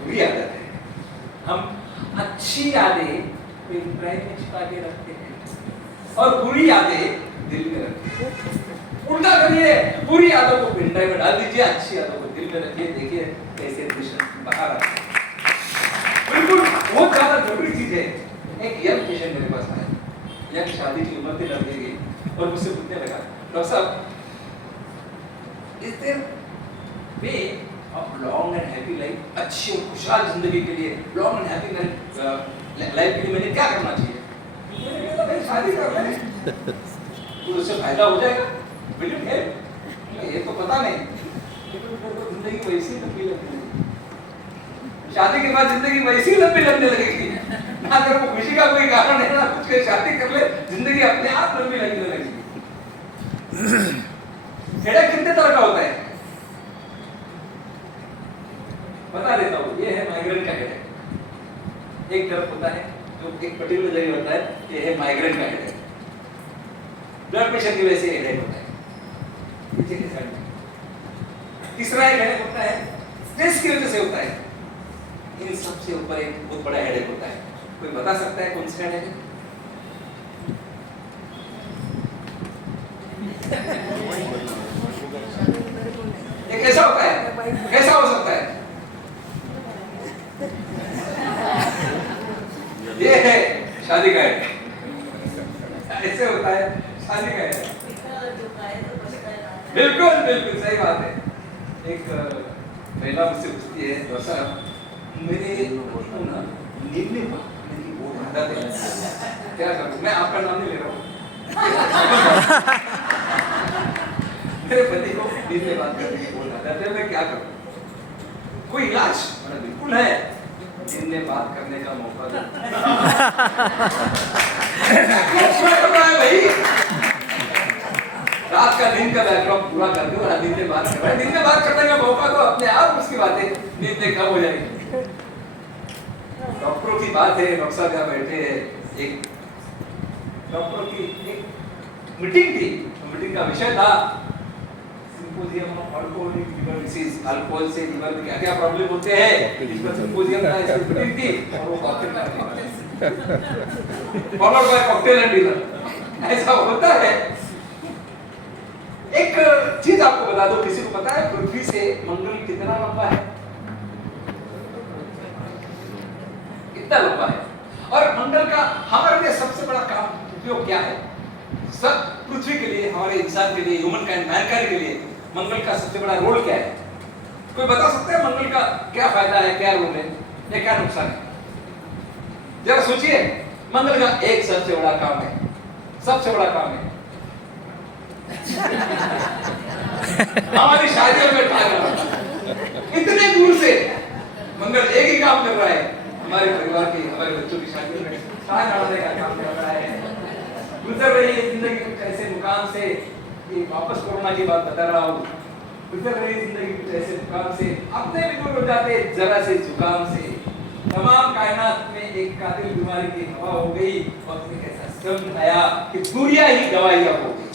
बुरी आदत है, हम अच्छी यादें पेन ड्राइव में छिपा के रखते हैं और बुरी यादें दिल में रखते हैं। उल्टा करिए, बुरी यादों को पेन ड्राइव में डाल दीजिए, अच्छी यादों को दिल में रखिए, देखिए कैसे दृश्य बाहर आता है। बिल्कुल बहुत ज्यादा जरूरी चीज है। एक यंग पेशेंट मेरे पास आया, यंग शादी की उम्र थी, लड़के की, और मुझसे पूछने लगा, डॉक्टर साहब is their way of long and happy life, अच्छी और खुशहाल जिंदगी के लिए, लॉन्ग एंड हैप्पी लाइफ के लिए मैंने क्या करना चाहिए? मैंने कहा भाई शादी कर ले, तो उससे फायदा हो जाएगा। बिल्कुल है, ये तो पता नहीं, जिंदगी वैसी लंबी लगती है, शादी के बाद जिंदगी वैसी लंबी लगने लगेगी ना, अगर वो खुशी का कोई कारण है ना, कुछ के शादी कर ले, जिंदगी अपने आप लंबी लगने लगेगी। हेडेक कितने तरह का होता है बता देता हूँ। ये है माइग्रेन का हेडेक, एक तरफ होता है जो एक पर्टिकुलर जगह होता है, ये है माइग्रेन का हेडेक। ब्लड प्रेशर की वजह से हेडेक होता है पीछे के साइड में। तीसरा एक हेडेक होता है स्ट्रेस की वजह से होता है। इन सबसे ऊपर एक बहुत बड़ा हेडेक होता है, कोई बता सकता है कौन सा हेडेक है? ये कैसा होता है, कैसा हो सकता है? ये है शादी का हेडेक, ऐसे होता है शादी का हेडेक। बिल्कुल बिल्कुल सही बात है। एक महिला मुझसे पूछती है, डॉक्टर साहब मेरे को ना नींद में बहुत आदत है, क्या करूं? मैं आपका नाम नहीं ले रहा हूँ। मेरे पति को नींद में बात करने की बहुत आदत है, मैं क्या करूं? कोई इलाज? मैंने बिल्कुल है, दिन में बात करने का मौका दो। भाई रात का दिन का बैकड्रॉप पूरा कर दो और दिन में बात कर रहा है, दिन में बात करने का मौका तो अपने आप उसकी बातें नींद में कम हो जाएगी। डॉक्टरों की बात है, डॉक्टर साहब यहाँ बैठे हैं, एक डॉक्टरों की एक मीटिंग थी, मीटिंग का विषय था symposium of alcoholic liver disease, alcohol से लिवर में क्या क्या प्रॉब्लम होते हैं, इसका सिंपोजियम था, इसकी मीटिंग थी और वो cocktail followed by cocktail and dinner, ऐसा होता है। एक चीज आपको बता दो, किसी को पता है पृथ्वी से मंगल कितना लंबा है? कितना लंबा है? और मंगल का हमारे लिए सबसे बड़ा काम उपयोग क्या है? सब पृथ्वी के लिए, हमारे इंसान के लिए, ह्यूमन काइंड, मैनकाइंड के लिए मंगल का सबसे बड़ा रोल क्या है? कोई बता सकता है मंगल का क्या फायदा है, क्या रोल है या क्या नुकसान है? जरा सोचिए, मंगल का एक सबसे बड़ा काम है, सबसे बड़ा काम है हमारी शादियों में इतने दूर से मंगल एक ही काम कर रहा है, हमारे परिवार की, हमारे बच्चों की शादियों में डालने का काम कर रहा है। गुजर रही है जिंदगी कुछ ऐसे मुकाम से, ये वापस कोरोना की बात बता रहा हूँ। गुजर रही जिंदगी कुछ ऐसे मुकाम से, अपने भी दूर हो जाते जरा से जुकाम से। तमाम कायनात में एक कातिल बीमारी की हवा हो गई, वक्त में कैसा सम आया कि दुनिया ही गवाहिया हो गई।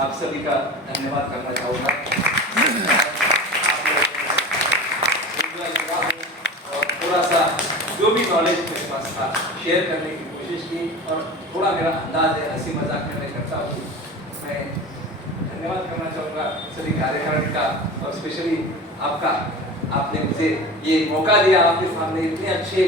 आप सभी का धन्यवाद करना चाहूंगा। और थोड़ा सा जो भी नॉलेज मेरे पास था शेयर करने की कोशिश की, और थोड़ा मेरा अंदाज है हंसी मजाक में मैं करता हूँ। मैं धन्यवाद करना चाहूँगा सभी कार्यकारिणी का, और स्पेशली आपका। आपने मुझे ये मौका दिया आपके सामने, इतने अच्छे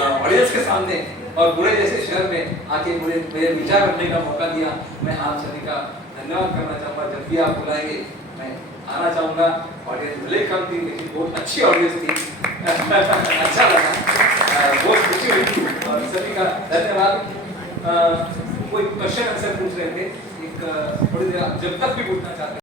ऑडियंस के सामने और बुरे जैसे शहर में आके मुझे मेरे विचार रखने का मौका दिया। मैं आप सभी का धन्यवाद करना चाहूँगा। जब भी आप बुलाएंगे मैं आना चाहूँगा। ऑडियंस भले कम थी लेकिन बहुत अच्छी ऑडियंस थी। अच्छा लगा, बहुत खुशी हुई, और सभी का धन्यवाद। कोई क्वेश्चन आंसर पूछ रहे थे, एक थोड़ी देर जब तक भी पूछना चाहते